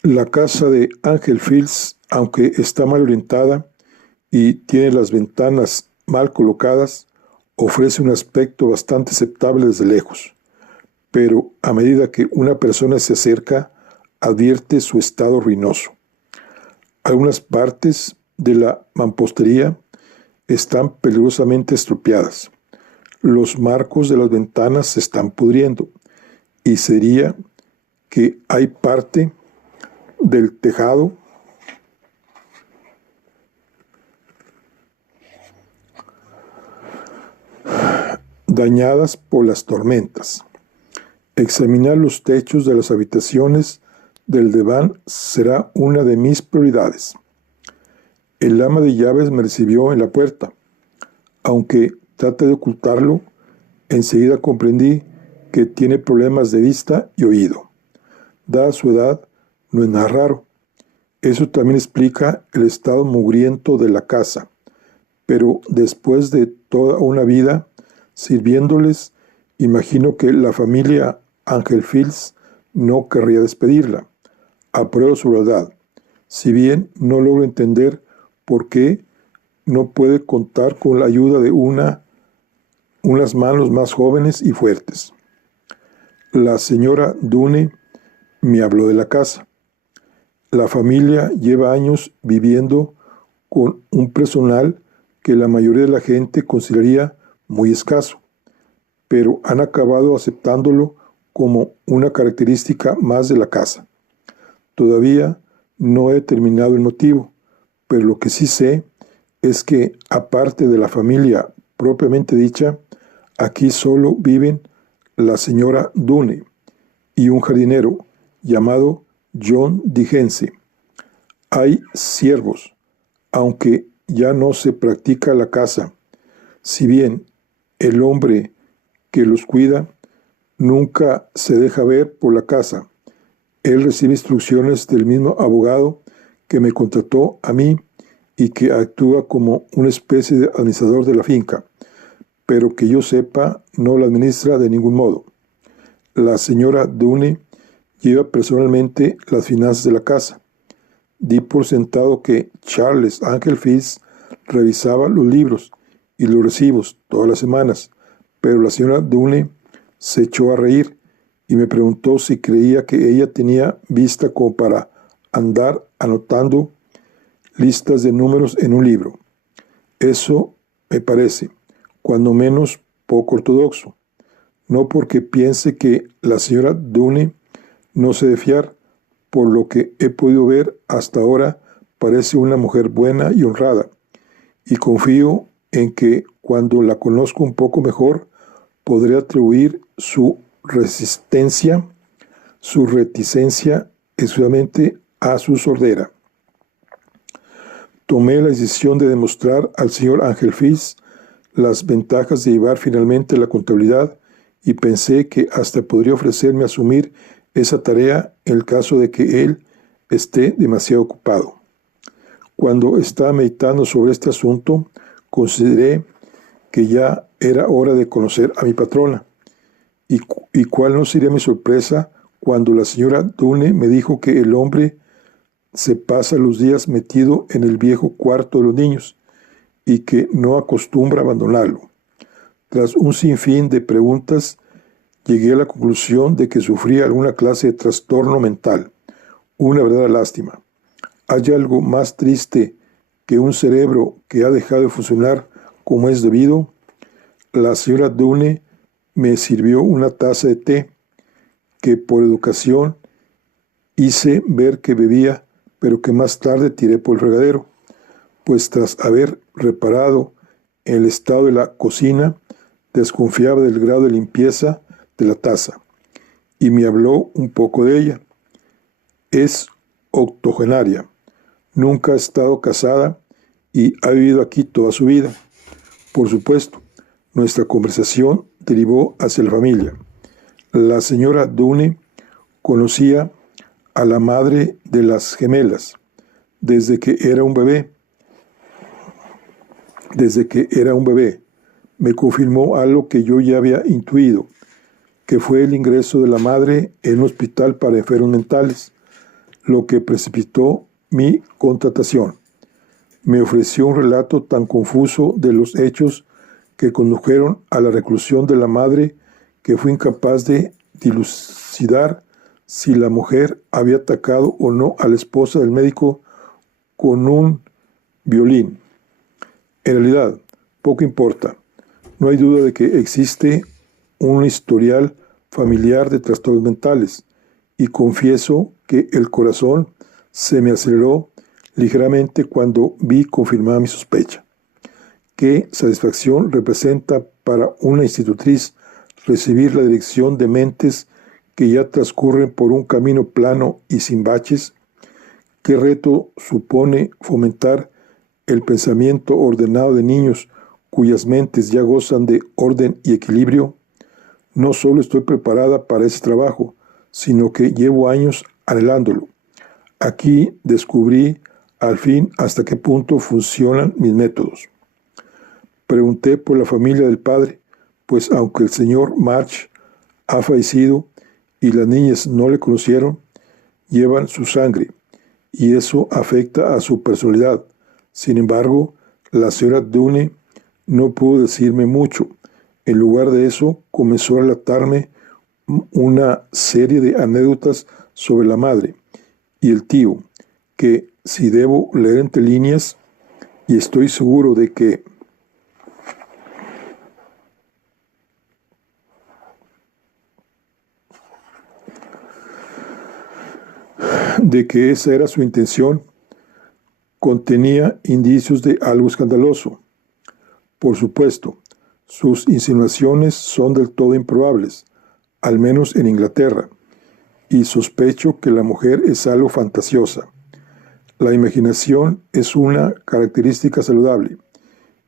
La casa de Angel Fields, aunque está mal orientada y tiene las ventanas mal colocadas, ofrece un aspecto bastante aceptable desde lejos, pero a medida que una persona se acerca, advierte su estado ruinoso. Algunas partes de la mampostería están peligrosamente estropeadas. Los marcos de las ventanas se están pudriendo y sería que hay parte del tejado dañadas por las tormentas. Examinar los techos de las habitaciones del desván será una de mis prioridades. El ama de llaves me recibió en la puerta. Aunque trate de ocultarlo, enseguida comprendí que tiene problemas de vista y oído. Dada su edad, no es nada raro. Eso también explica el estado mugriento de la casa. Pero después de toda una vida sirviéndoles, imagino que la familia Angel Fields no querría despedirla. Apruebo su verdad, si bien no logro entender por qué no puede contar con la ayuda de unas manos más jóvenes y fuertes. La señora Dune me habló de la casa. La familia lleva años viviendo con un personal que la mayoría de la gente consideraría muy escaso. pero han acabado aceptándolo como una característica más de la casa. Todavía no he determinado el motivo, pero lo que sí sé es que, aparte de la familia propiamente dicha, aquí solo viven la señora Dune y un jardinero llamado John Digense. Hay siervos, aunque ya no se practica la caza. Si bien el hombre que los cuida nunca se deja ver por la casa, él recibe instrucciones del mismo abogado que me contrató a mí y que actúa como una especie de administrador de la finca, pero que yo sepa no la administra de ningún modo. La señora Dune lleva personalmente las finanzas de la casa. Di por sentado que Charles Angel Fitz revisaba los libros y los recibos todas las semanas, pero la señora Dune se echó a reír y me preguntó si creía que ella tenía vista como para andar anotando listas de números en un libro. Eso me parece, cuando menos, poco ortodoxo. No porque piense que la señora Dune no se de fiar, por lo que he podido ver hasta ahora, parece una mujer buena y honrada, y confío en que cuando la conozco un poco mejor, podré atribuir su reticencia exclusivamente a su sordera. Tomé la decisión de demostrar al señor Angel Fitz las ventajas de llevar finalmente la contabilidad y pensé que hasta podría ofrecerme asumir esa tarea en el caso de que él esté demasiado ocupado. Cuando estaba meditando sobre este asunto, consideré que ya era hora de conocer a mi patrona. Y cuál no sería mi sorpresa cuando la señora Dune me dijo que el hombre se pasa los días metido en el viejo cuarto de los niños y que no acostumbra abandonarlo. Tras un sinfín de preguntas, llegué a la conclusión de que sufría alguna clase de trastorno mental. Una verdadera lástima. ¿Hay algo más triste que un cerebro que ha dejado de funcionar como es debido? La señora Dune me sirvió una taza de té que por educación hice ver que bebía, pero que más tarde tiré por el regadero, pues tras haber reparado en el estado de la cocina, desconfiaba del grado de limpieza de la taza, y me habló un poco de ella. Es octogenaria, nunca ha estado casada y ha vivido aquí toda su vida. Por supuesto, nuestra conversación derivó hacia la familia. La señora Dune conocía a la madre de las gemelas desde que era un bebé. Me confirmó algo que yo ya había intuido, que fue el ingreso de la madre en un hospital para enfermos mentales, lo que precipitó mi contratación. Me ofreció un relato tan confuso de los hechos que condujeron a la reclusión de la madre que fui incapaz de dilucidar si la mujer había atacado o no a la esposa del médico con un violín. En realidad, poco importa. No hay duda de que existe un historial familiar de trastornos mentales y confieso que el corazón se me aceleró ligeramente cuando vi confirmada mi sospecha. Qué satisfacción representa para una institutriz recibir la dirección de mentes que ya transcurren por un camino plano y sin baches. Qué reto supone fomentar el pensamiento ordenado de niños cuyas mentes ya gozan de orden y equilibrio. No solo estoy preparada para ese trabajo, sino que llevo años anhelándolo. Aquí descubrí al fin hasta qué punto funcionan mis métodos. Pregunté por la familia del padre, pues aunque el señor March ha fallecido y las niñas no le conocieron, llevan su sangre, y eso afecta a su personalidad. Sin embargo, la señora Dune no pudo decirme mucho. En lugar de eso, comenzó a relatarme una serie de anécdotas sobre la madre y el tío, que, si debo leer entre líneas, y estoy seguro de que de que esa era su intención, contenía indicios de algo escandaloso. Por supuesto, sus insinuaciones son del todo improbables, al menos en Inglaterra, y sospecho que la mujer es algo fantasiosa. La imaginación es una característica saludable,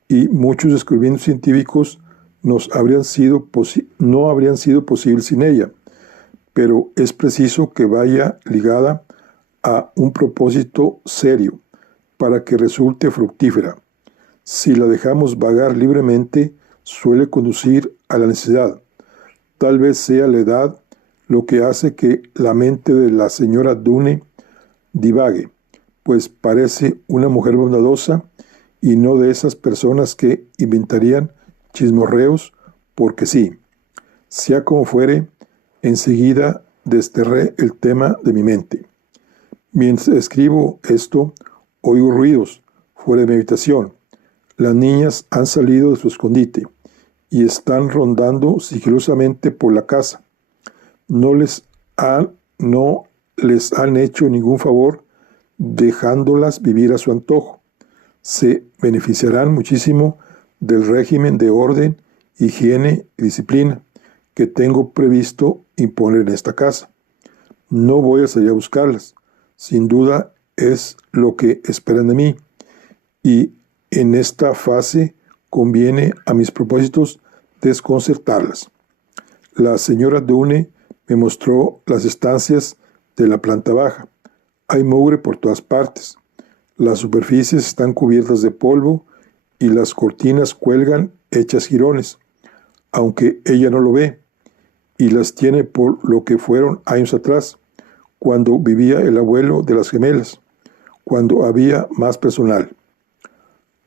y muchos descubrimientos científicos no habrían sido posibles sin ella, pero es preciso que vaya ligada a un propósito serio para que resulte fructífera. Si la dejamos vagar libremente, suele conducir a la necedad. Tal vez sea la edad lo que hace que la mente de la señora Dune divague, pues parece una mujer bondadosa y no de esas personas que inventarían chismorreos porque sí. Sea como fuere, enseguida desterré el tema de mi mente. Mientras escribo esto, oigo ruidos fuera de mi habitación. Las niñas han salido de su escondite y están rondando sigilosamente por la casa. No les han hecho ningún favor dejándolas vivir a su antojo. Se beneficiarán muchísimo del régimen de orden, higiene y disciplina que tengo previsto imponer en esta casa. No voy a salir a buscarlas. Sin duda es lo que esperan de mí. Y en esta fase conviene a mis propósitos desconcertarlas. La señora Dune me mostró las estancias de la planta baja. Hay mugre por todas partes. Las superficies están cubiertas de polvo y las cortinas cuelgan hechas jirones, aunque ella no lo ve, y las tiene por lo que fueron años atrás, cuando vivía el abuelo de las gemelas, cuando había más personal.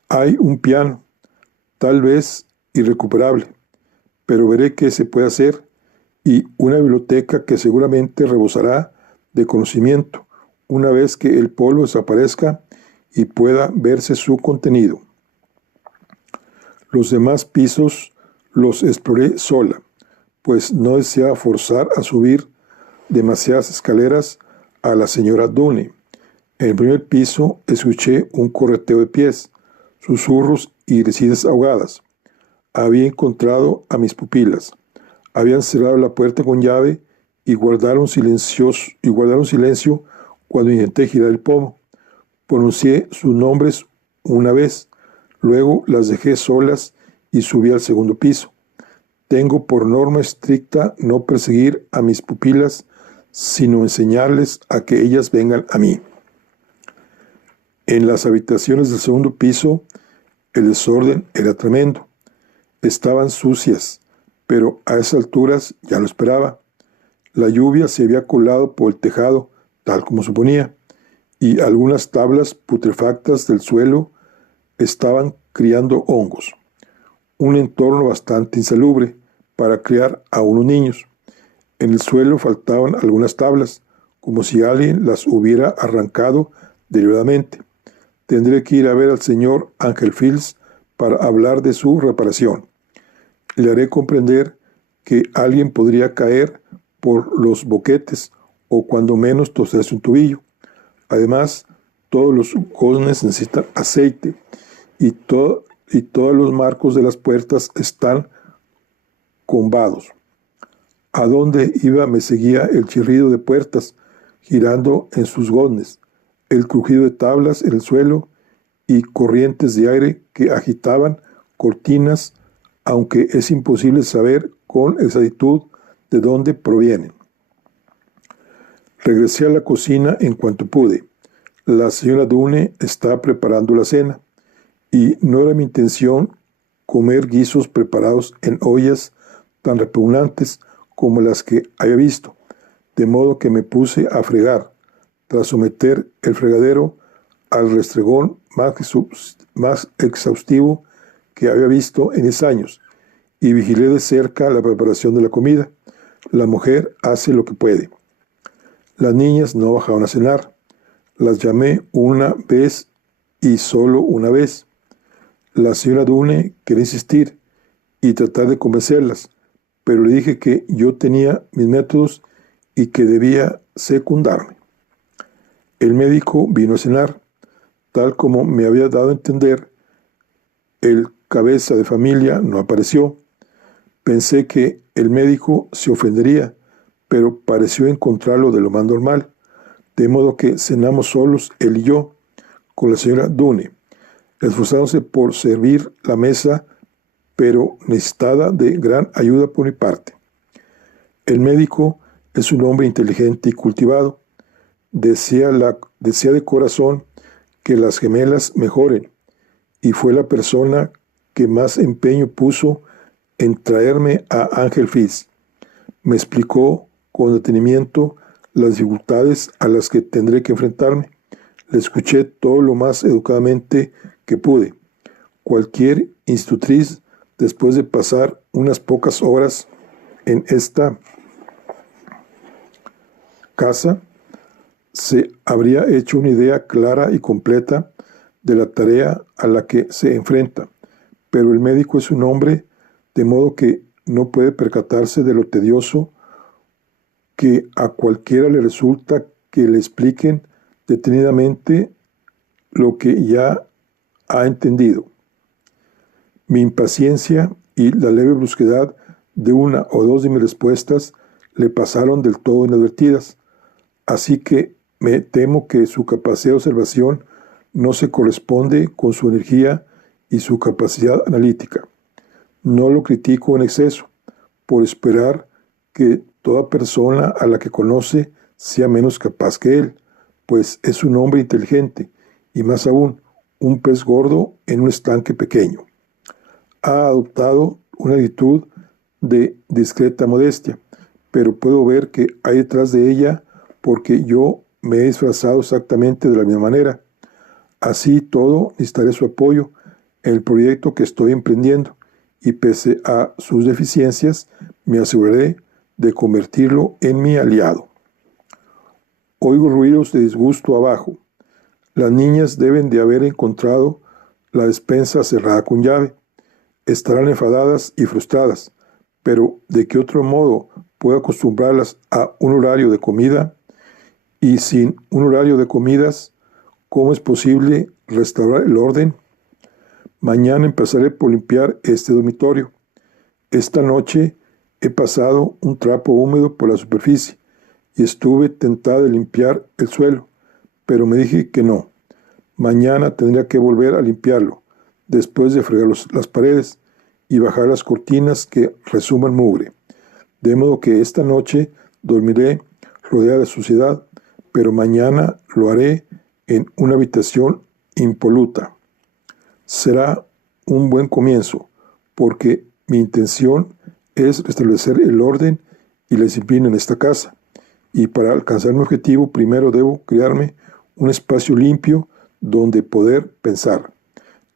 Hay un piano, tal vez irrecuperable, pero veré qué se puede hacer, y una biblioteca que seguramente rebosará de conocimiento una vez que el polvo desaparezca y pueda verse su contenido. Los demás pisos los exploré sola, pues no deseaba forzar a subir demasiadas escaleras a la señora Dune. En el primer piso escuché un correteo de pies, susurros y risitas ahogadas. Había encontrado a mis pupilas. Habían cerrado la puerta con llave y guardaron silencio cuando intenté girar el pomo. Pronuncié sus nombres una vez, luego las dejé solas y subí al segundo piso. Tengo por norma estricta no perseguir a mis pupilas, sino enseñarles a que ellas vengan a mí. En las habitaciones del segundo piso, el desorden era tremendo. Estaban sucias, pero a esas alturas ya lo esperaba. La lluvia se había colado por el tejado, tal como suponía, y algunas tablas putrefactas del suelo estaban criando hongos. Un entorno bastante insalubre para criar a unos niños. En el suelo faltaban algunas tablas, como si alguien las hubiera arrancado deliberadamente. Tendré que ir a ver al señor Ángel Fields para hablar de su reparación. Le haré comprender que alguien podría caer por los boquetes o cuando menos torcerse un tobillo. Además, todos los goznes necesitan aceite y todos los marcos de las puertas están combados. A donde iba me seguía el chirrido de puertas girando en sus goznes, el crujido de tablas en el suelo y corrientes de aire que agitaban cortinas, aunque es imposible saber con exactitud de dónde provienen. Regresé a la cocina en cuanto pude. La señora Dune está preparando la cena, y no era mi intención comer guisos preparados en ollas tan repugnantes como las que había visto, de modo que me puse a fregar, tras someter el fregadero al restregón más exhaustivo que había visto en 10 años, y vigilé de cerca la preparación de la comida. La mujer hace lo que puede. Las niñas no bajaban a cenar. Las llamé una vez y solo una vez. La señora Dune quería insistir y tratar de convencerlas, pero le dije que yo tenía mis métodos y que debía secundarme. El médico vino a cenar. Tal como me había dado a entender, el cabeza de familia no apareció. Pensé que el médico se ofendería, pero pareció encontrarlo de lo más normal, de modo que cenamos solos él y yo, con la señora Dune, esforzándose por servir la mesa, pero necesitada de gran ayuda por mi parte. El médico es un hombre inteligente y cultivado. Desea de corazón que las gemelas mejoren, y fue la persona que más empeño puso en traerme a Ángel Fitz. Me explicó con detenimiento las dificultades a las que tendré que enfrentarme. Le escuché todo lo más educadamente que pude. Cualquier institutriz, después de pasar unas pocas horas en esta casa, se habría hecho una idea clara y completa de la tarea a la que se enfrenta, pero el médico es un hombre de modo que no puede percatarse de lo tedioso que a cualquiera le resulta que le expliquen detenidamente lo que ya ha entendido. Mi impaciencia y la leve brusquedad de una o dos de mis respuestas le pasaron del todo inadvertidas, así que me temo que su capacidad de observación no se corresponde con su energía y su capacidad analítica. No lo critico en exceso, por esperar que toda persona a la que conoce sea menos capaz que él, pues es un hombre inteligente y más aún, un pez gordo en un estanque pequeño. Ha adoptado una actitud de discreta modestia, pero puedo ver que hay detrás de ella porque yo me he disfrazado exactamente de la misma manera. Así todo, necesitaré su apoyo en el proyecto que estoy emprendiendo y pese a sus deficiencias, me aseguraré de convertirlo en mi aliado. Oigo ruidos de disgusto abajo. Las niñas deben de haber encontrado la despensa cerrada con llave. Estarán enfadadas y frustradas, pero ¿de qué otro modo puedo acostumbrarlas a un horario de comida? Y sin un horario de comidas, ¿cómo es posible restaurar el orden? Mañana empezaré por limpiar este dormitorio. Esta noche he pasado un trapo húmedo por la superficie y estuve tentada de limpiar el suelo, pero me dije que no. Mañana tendría que volver a limpiarlo, después de fregar las paredes y bajar las cortinas que resuman mugre. De modo que esta noche dormiré rodeada de suciedad, pero mañana lo haré en una habitación impoluta. Será un buen comienzo, porque mi intención es restablecer el orden y la disciplina en esta casa, y para alcanzar mi objetivo primero debo crearme un espacio limpio donde poder pensar.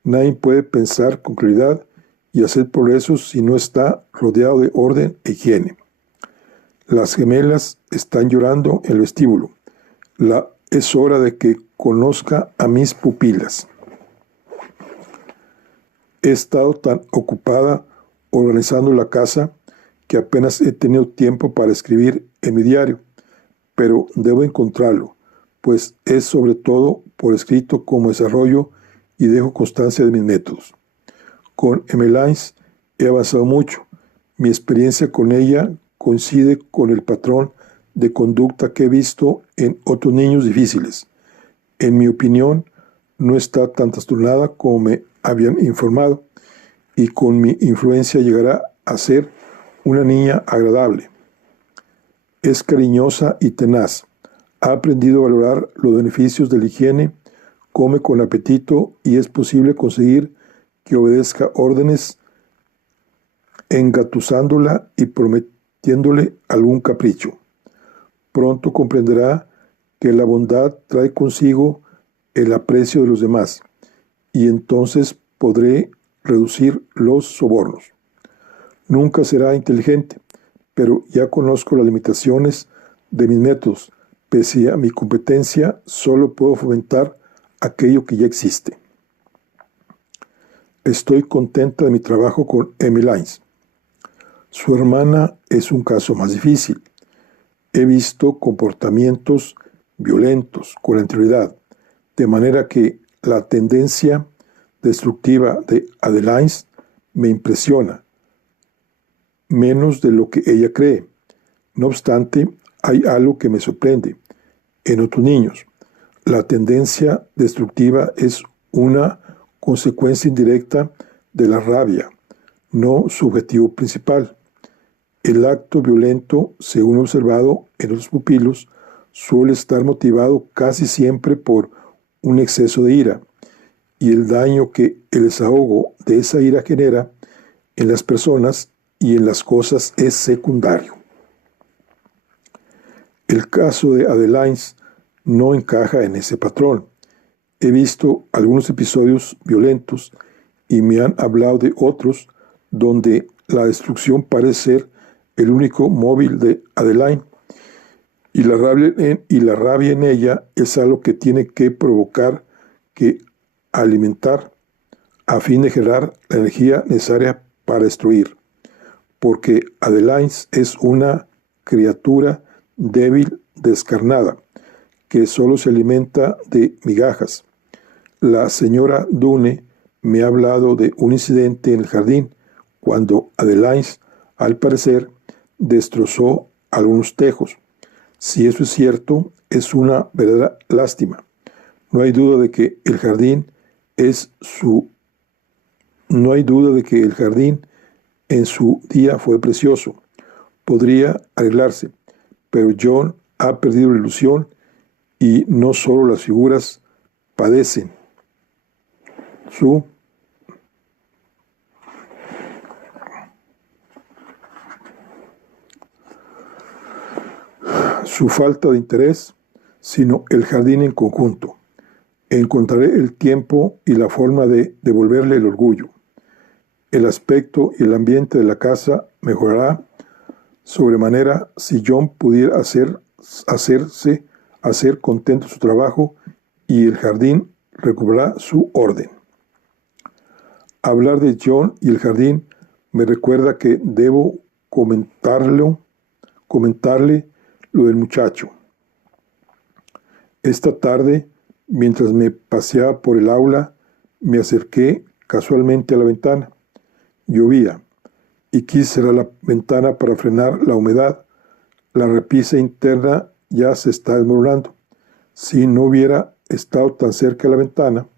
Nadie puede pensar con claridad y hacer progresos si no está rodeado de orden e higiene. Las gemelas están llorando en el vestíbulo. Es hora de que conozca a mis pupilas. He estado tan ocupada organizando la casa que apenas he tenido tiempo para escribir en mi diario, pero debo encontrarlo, pues es sobre todo por escrito como desarrollo y dejo constancia de mis métodos. Con Emmeline he avanzado mucho. Mi experiencia con ella coincide con el patrón de conducta que he visto en otros niños difíciles. En mi opinión, no está tan trastornada como me habían informado, y con mi influencia llegará a ser una niña agradable. Es cariñosa y tenaz. Ha aprendido a valorar los beneficios de la higiene, come con apetito y es posible conseguir que obedezca órdenes engatusándola y prometiéndole algún capricho. Pronto comprenderá que la bondad trae consigo el aprecio de los demás, y entonces podré reducir los sobornos. Nunca será inteligente, pero ya conozco las limitaciones de mis métodos. Pese a mi competencia, solo puedo fomentar aquello que ya existe. Estoy contenta de mi trabajo con Emmeline. Su hermana es un caso más difícil. He visto comportamientos violentos con anterioridad, de manera que la tendencia destructiva de Adeline me impresiona menos de lo que ella cree. No obstante, hay algo que me sorprende. En otros niños, la tendencia destructiva es una consecuencia indirecta de la rabia, no su objetivo principal. El acto violento, según observado en los pupilos, suele estar motivado casi siempre por un exceso de ira, y el daño que el desahogo de esa ira genera en las personas y en las cosas es secundario. El caso de Adeline no encaja en ese patrón. He visto algunos episodios violentos y me han hablado de otros donde la destrucción parece ser el único móvil de Adeline, y la rabia en ella es algo que tiene que provocar, que alimentar, a fin de generar la energía necesaria para destruir, porque Adeline es una criatura débil, descarnada, que solo se alimenta de migajas. La señora Dune me ha hablado de un incidente en el jardín, cuando Adeline, al parecer, destrozó algunos tejos. Si eso es cierto, es una verdadera lástima. No hay duda de que el jardín en su día fue precioso. Podría arreglarse, pero John ha perdido la ilusión y no solo las figuras padecen. Su falta de interés, sino el jardín en conjunto. Encontraré el tiempo y la forma de devolverle el orgullo. El aspecto y el ambiente de la casa mejorará sobremanera si John pudiera hacer contento su trabajo y el jardín recuperará su orden. Hablar de John y el jardín me recuerda que debo comentarle lo del muchacho. Esta tarde, mientras me paseaba por el aula, me acerqué casualmente a la ventana. Llovía y quise cerrar la ventana para frenar la humedad. La repisa interna ya se está desmoronando. Si no hubiera estado tan cerca de la ventana,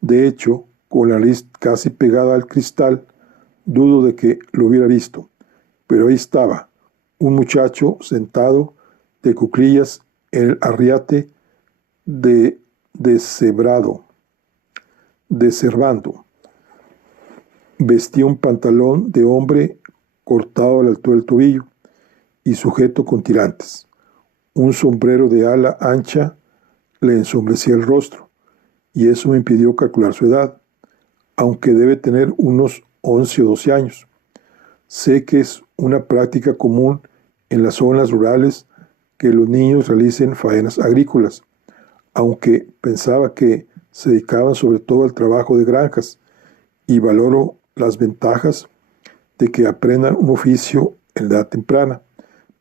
de hecho, con la nariz casi pegada al cristal, dudo de que lo hubiera visto. Pero ahí estaba, un muchacho sentado de cuclillas en el arriate descerrando. Vestía un pantalón de hombre cortado a la altura del tobillo y sujeto con tirantes. Un sombrero de ala ancha le ensombrecía el rostro, y eso me impidió calcular su edad, aunque debe tener unos 11 o 12 años. Sé que es una práctica común en las zonas rurales que los niños realicen faenas agrícolas, aunque pensaba que se dedicaban sobre todo al trabajo de granjas, y valoro las ventajas de que aprendan un oficio en edad temprana,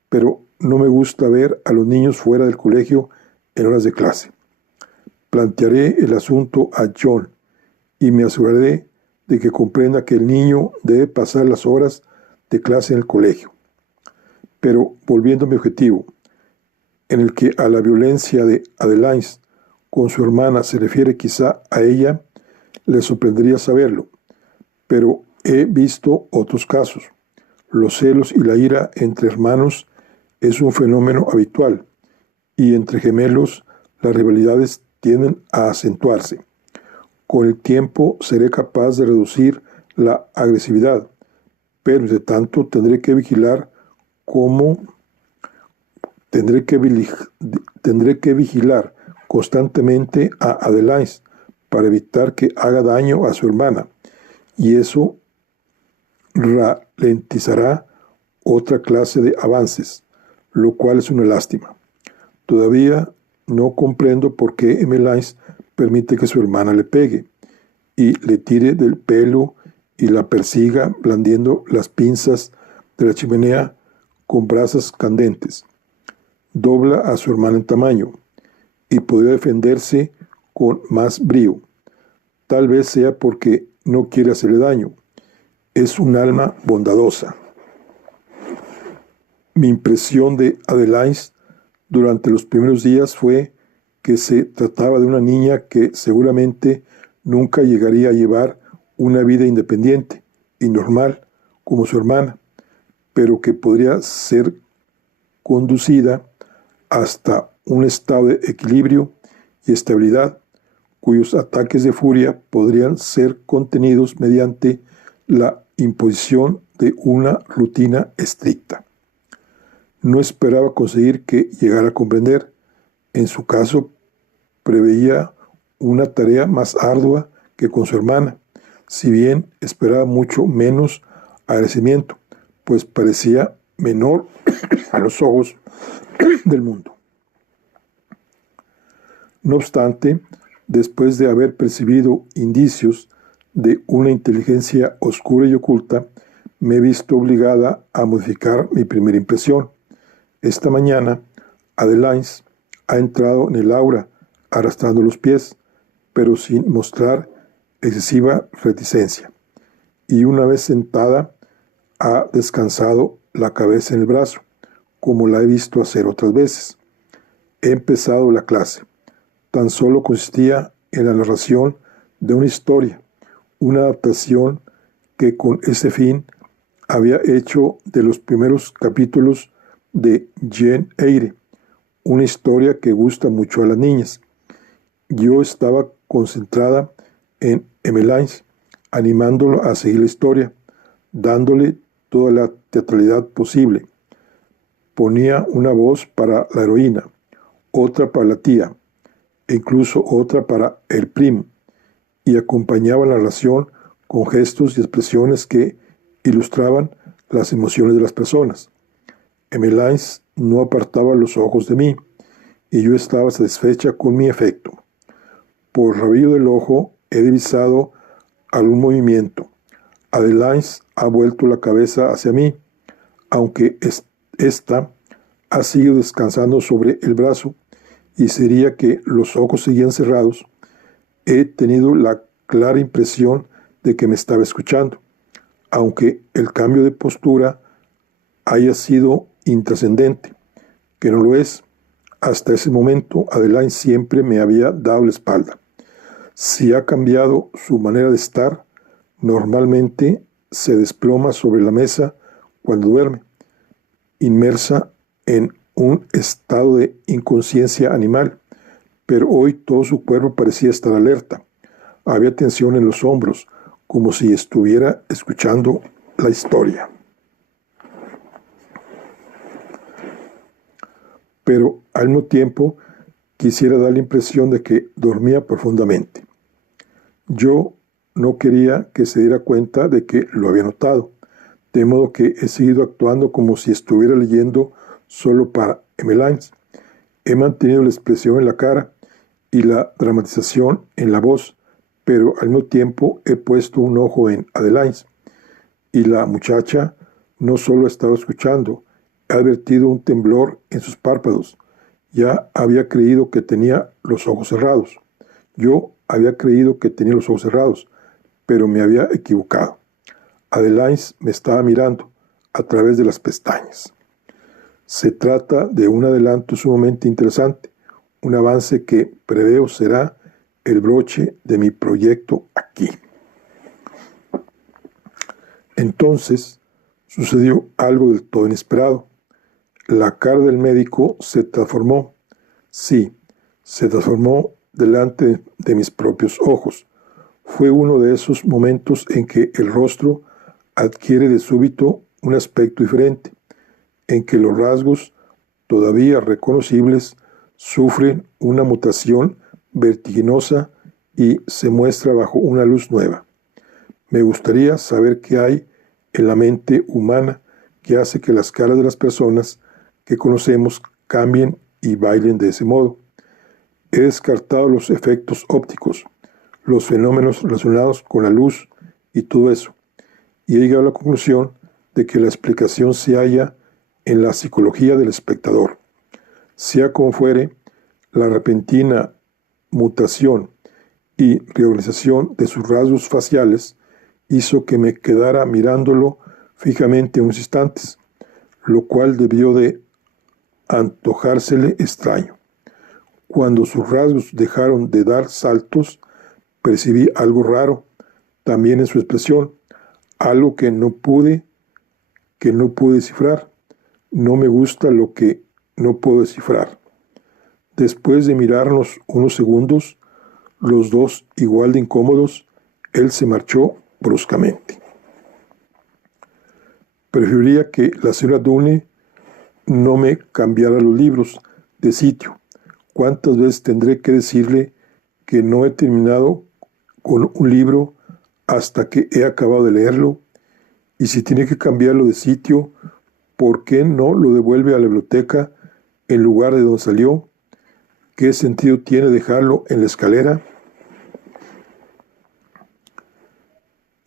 pero no me gusta ver a los niños fuera del colegio en horas de clase. Plantearé el asunto a John y me aseguraré de que comprenda que el niño debe pasar las horas de clase en el colegio. Pero volviendo a mi objetivo, en el que a la violencia de Adeline con su hermana se refiere quizá a ella, le sorprendería saberlo, pero he visto otros casos. Los celos y la ira entre hermanos es un fenómeno habitual, y entre gemelos las rivalidades tienden a acentuarse. Con el tiempo seré capaz de reducir la agresividad, pero entre tanto tendré que vigilar constantemente a Adeline para evitar que haga daño a su hermana, y eso ralentizará otra clase de avances, lo cual es una lástima. Todavía no comprendo por qué Emmeline permite que su hermana le pegue y le tire del pelo y la persiga blandiendo las pinzas de la chimenea con brasas candentes. Dobla a su hermana en tamaño y podría defenderse con más brío. Tal vez sea porque no quiere hacerle daño. Es un alma bondadosa. Mi impresión de Adeline durante los primeros días fue que se trataba de una niña que seguramente nunca llegaría a llevar una vida independiente y normal como su hermana, pero que podría ser conducida hasta un estado de equilibrio y estabilidad, cuyos ataques de furia podrían ser contenidos mediante la imposición de una rutina estricta. No esperaba conseguir que llegara a comprender. En su caso, preveía una tarea más ardua que con su hermana, si bien esperaba mucho menos agradecimiento, pues parecía menor a los ojos del mundo. No obstante, después de haber percibido indicios de una inteligencia oscura y oculta, me he visto obligada a modificar mi primera impresión. Esta mañana, Adeline ha entrado en el aula arrastrando los pies, pero sin mostrar excesiva reticencia. Y una vez sentada, ha descansado la cabeza en el brazo, como la he visto hacer otras veces. He empezado la clase. Tan solo consistía en la narración de una historia, una adaptación que con ese fin había hecho de los primeros capítulos de Jane Eyre, una historia que gusta mucho a las niñas. Yo estaba concentrada en Emmeline, animándolo a seguir la historia, dándole toda la teatralidad posible. Ponía una voz para la heroína, otra para la tía, e incluso otra para el primo, y acompañaba la narración con gestos y expresiones que ilustraban las emociones de las personas. Emmeline no apartaba los ojos de mí, y yo estaba satisfecha con mi efecto. Por rabillo del ojo he divisado algún movimiento. Adeline ha vuelto la cabeza hacia mí, aunque ésta ha seguido descansando sobre el brazo, y sería que los ojos seguían cerrados. He tenido la clara impresión de que me estaba escuchando, aunque el cambio de postura haya sido intrascendente, que no lo es. Hasta ese momento, Adeline siempre me había dado la espalda. Si ha cambiado su manera de estar, normalmente se desploma sobre la mesa cuando duerme, inmersa en un estado de inconsciencia animal, pero hoy todo su cuerpo parecía estar alerta. Había tensión en los hombros, como si estuviera escuchando la historia. Pero al mismo tiempo quisiera dar la impresión de que dormía profundamente. Yo no quería que se diera cuenta de que lo había notado, de modo que he seguido actuando como si estuviera leyendo solo para Emmeline. He mantenido la expresión en la cara y la dramatización en la voz, pero al mismo tiempo he puesto un ojo en Adeline. Y la muchacha no solo estaba escuchando, he advertido un temblor en sus párpados. Ya había creído que tenía los ojos cerrados. Yo había creído que tenía los ojos cerrados, pero me había equivocado. Adeline me estaba mirando a través de las pestañas. Se trata de un adelanto sumamente interesante, un avance que preveo será el broche de mi proyecto aquí. Entonces sucedió algo del todo inesperado. La cara del médico se transformó. Sí, se transformó delante de mis propios ojos. Fue uno de esos momentos en que el rostro adquiere de súbito un aspecto diferente, en que los rasgos, todavía reconocibles, sufren una mutación vertiginosa y se muestra bajo una luz nueva. Me gustaría saber qué hay en la mente humana que hace que las caras de las personas que conocemos cambien y bailen de ese modo. He descartado los efectos ópticos, los fenómenos relacionados con la luz y todo eso, y he llegado a la conclusión de que la explicación se halla en la psicología del espectador. Sea como fuere, La repentina mutación y reorganización de sus rasgos faciales hizo que me quedara mirándolo fijamente unos instantes, lo cual debió de antojársele extraño. Cuando sus rasgos dejaron de dar saltos, percibí algo raro también en su expresión, algo que no pude descifrar. No me gusta lo que no puedo descifrar. Después de mirarnos unos segundos, los dos igual de incómodos, él se marchó bruscamente. Preferiría que la señora Dunne no me cambiara los libros de sitio. ¿Cuántas veces tendré que decirle que no he terminado con un libro hasta que he acabado de leerlo? Y si tiene que cambiarlo de sitio, ¿por qué no lo devuelve a la biblioteca en lugar de donde salió? ¿Qué sentido tiene dejarlo en la escalera?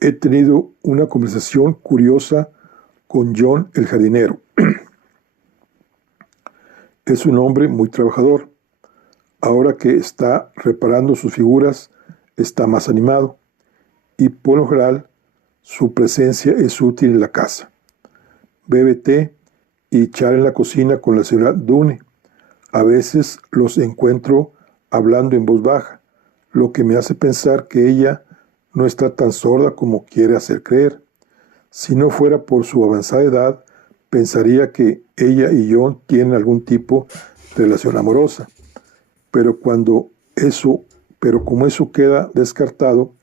He tenido una conversación curiosa con John el jardinero. Es un hombre muy trabajador. Ahora que está reparando sus figuras, está más animado. Y por lo general, su presencia es útil en la casa. Bebe té y charla en la cocina con la señora Dunne. A veces los encuentro hablando en voz baja, lo que me hace pensar que ella no está tan sorda como quiere hacer creer. Si no fuera por su avanzada edad, pensaría que ella y John tienen algún tipo de relación amorosa. Pero como eso queda descartado,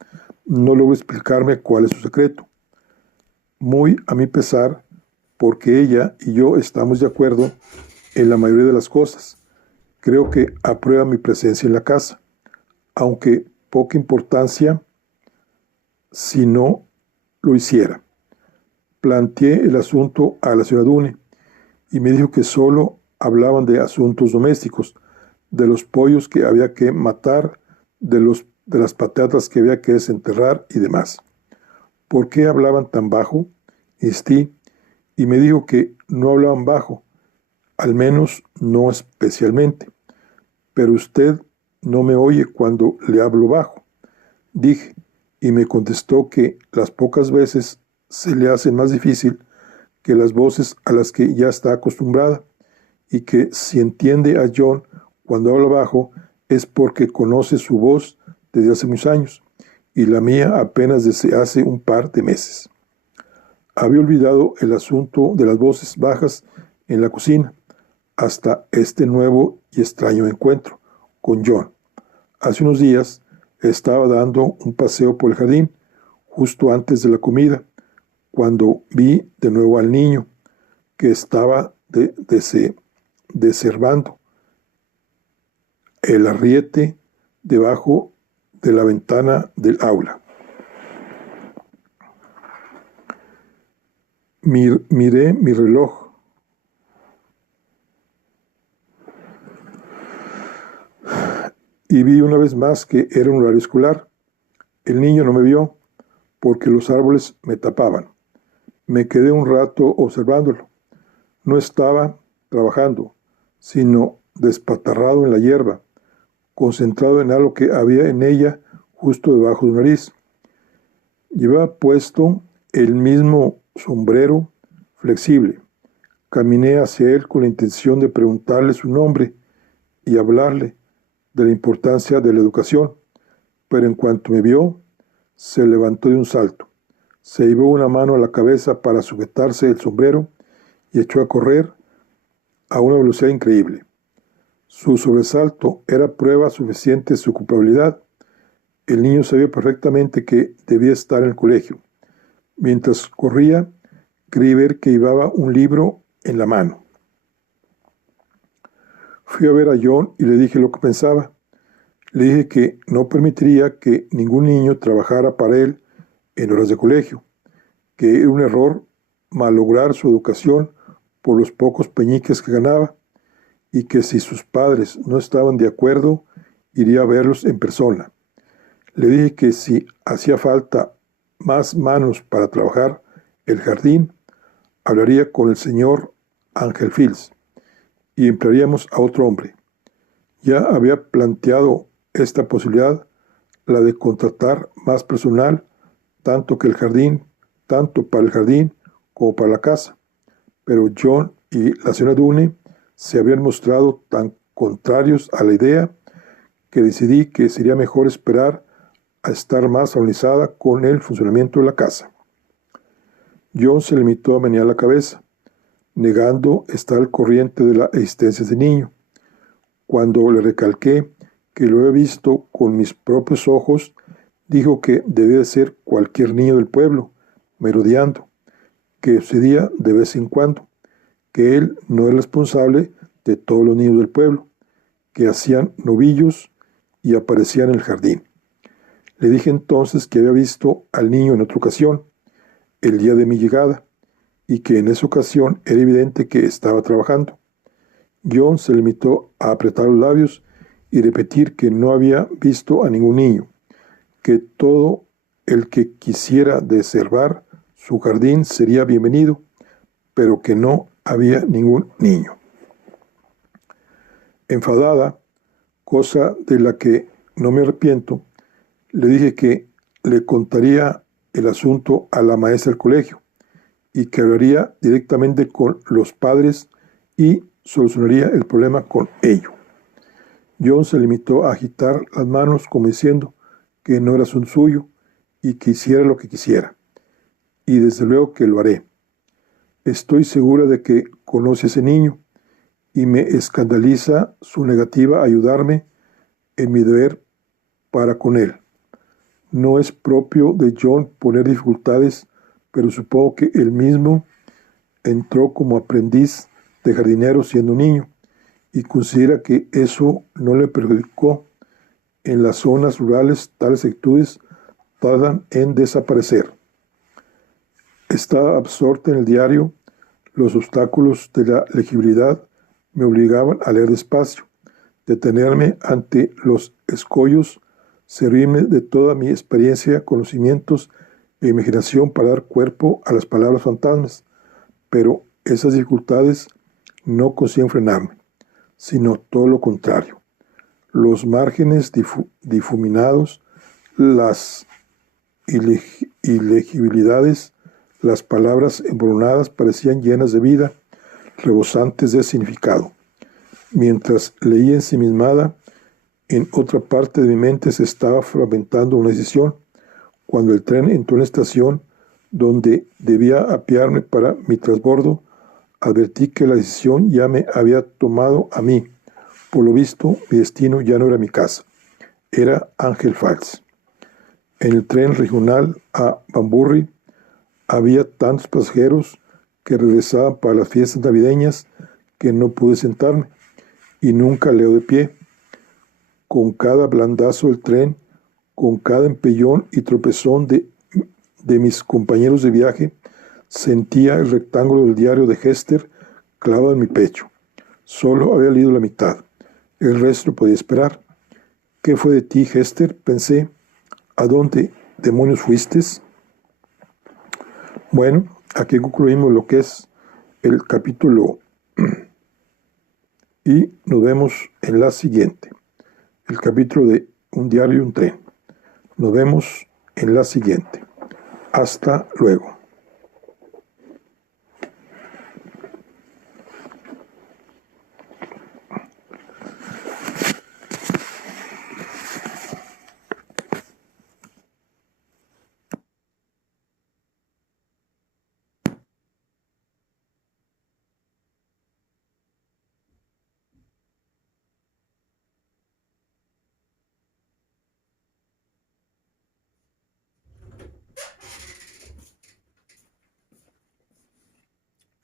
no logro explicarme cuál es su secreto. Muy a mi pesar, porque ella y yo estamos de acuerdo en la mayoría de las cosas. Creo que aprueba mi presencia en la casa, aunque poca importancia si no lo hiciera. Planteé el asunto a la señora Dunne y me dijo que solo hablaban de asuntos domésticos, de los pollos que había que matar, de las patatas que había que desenterrar y demás. ¿Por qué hablaban tan bajo? Insistí y me dijo que no hablaban bajo, al menos no especialmente. Pero usted no me oye cuando le hablo bajo, dije, y me contestó que las pocas veces se le hace más difícil que las voces a las que ya está acostumbrada, y que si entiende a John cuando habla bajo es porque conoce su voz desde hace muchos años, y la mía apenas desde hace un par de meses. Había olvidado el asunto de las voces bajas en la cocina, hasta este nuevo y extraño encuentro con John. Hace unos días estaba dando un paseo por el jardín, justo antes de la comida, cuando vi de nuevo al niño, que estaba deshervando el arriete debajo de la ventana del aula. Miré mi reloj. Y vi una vez más que era un horario escolar. El niño no me vio porque los árboles me tapaban. Me quedé un rato observándolo. No estaba trabajando, sino despatarrado en la hierba, concentrado en algo que había en ella justo debajo de su nariz. Llevaba puesto el mismo sombrero flexible. Caminé hacia él con la intención de preguntarle su nombre y hablarle de la importancia de la educación, pero en cuanto me vio, se levantó de un salto. Se llevó una mano a la cabeza para sujetarse el sombrero y echó a correr a una velocidad increíble. Su sobresalto era prueba suficiente de su culpabilidad. El niño sabía perfectamente que debía estar en el colegio. Mientras corría, creí ver que llevaba un libro en la mano. Fui a ver a John y le dije lo que pensaba. Le dije que no permitiría que ningún niño trabajara para él en horas de colegio, que era un error malograr su educación por los pocos peñiques que ganaba, y que si sus padres no estaban de acuerdo, iría a verlos en persona. Le dije que si hacía falta más manos para trabajar el jardín, hablaría con el señor Ángel Fields y emplearíamos a otro hombre. Ya había planteado esta posibilidad, la de contratar más personal, tanto para el jardín como para la casa. Pero John y la señora Dune se habían mostrado tan contrarios a la idea que decidí que sería mejor esperar a estar más organizada con el funcionamiento de la casa. John se limitó a menear la cabeza, negando estar al corriente de la existencia de ese niño. Cuando le recalqué que lo había visto con mis propios ojos, dijo que debía de ser cualquier niño del pueblo, merodeando, que sucedía de vez en cuando, que él no era responsable de todos los niños del pueblo, que hacían novillos y aparecían en el jardín. Le dije entonces que había visto al niño en otra ocasión, el día de mi llegada, y que en esa ocasión era evidente que estaba trabajando. John se limitó a apretar los labios y repetir que no había visto a ningún niño, que todo el que quisiera deservar su jardín sería bienvenido, pero que no había ningún niño. Enfadada, cosa de la que no me arrepiento, le dije que le contaría el asunto a la maestra del colegio y que hablaría directamente con los padres y solucionaría el problema con ello. John se limitó a agitar las manos como diciendo que no era asunto suyo y que hiciera lo que quisiera. Y desde luego que lo haré. Estoy segura de que conoce a ese niño y me escandaliza su negativa a ayudarme en mi deber para con él. No es propio de John poner dificultades, pero supongo que él mismo entró como aprendiz de jardinero siendo niño y considera que eso no le perjudicó. En las zonas rurales tales actitudes tardan en desaparecer. Estaba absorta en el diario. Los obstáculos de la legibilidad me obligaban a leer despacio, detenerme ante los escollos, servirme de toda mi experiencia, conocimientos e imaginación para dar cuerpo a las palabras fantasmas, pero esas dificultades no consiguen frenarme, sino todo lo contrario. Los márgenes difuminados, las ilegibilidades, las palabras embrunadas parecían llenas de vida, rebosantes de significado. Mientras leía ensimismada, en otra parte de mi mente se estaba fragmentando una decisión. Cuando el tren entró en la estación donde debía apearme para mi transbordo, advertí que la decisión ya me había tomado a mí. Por lo visto, mi destino ya no era mi casa, era Angel Falls. En el tren regional a Banbury había tantos pasajeros que regresaban para las fiestas navideñas que no pude sentarme y nunca leo de pie. Con cada blandazo del tren, con cada empellón y tropezón de mis compañeros de viaje, sentía el rectángulo del diario de Hester clavado en mi pecho. Solo había leído la mitad. El resto lo podía esperar. ¿Qué fue de ti, Hester?, pensé. ¿A dónde demonios fuiste? Bueno, aquí concluimos lo que es el capítulo y nos vemos en la siguiente. El capítulo de Un diario y un tren. Nos vemos en la siguiente. Hasta luego.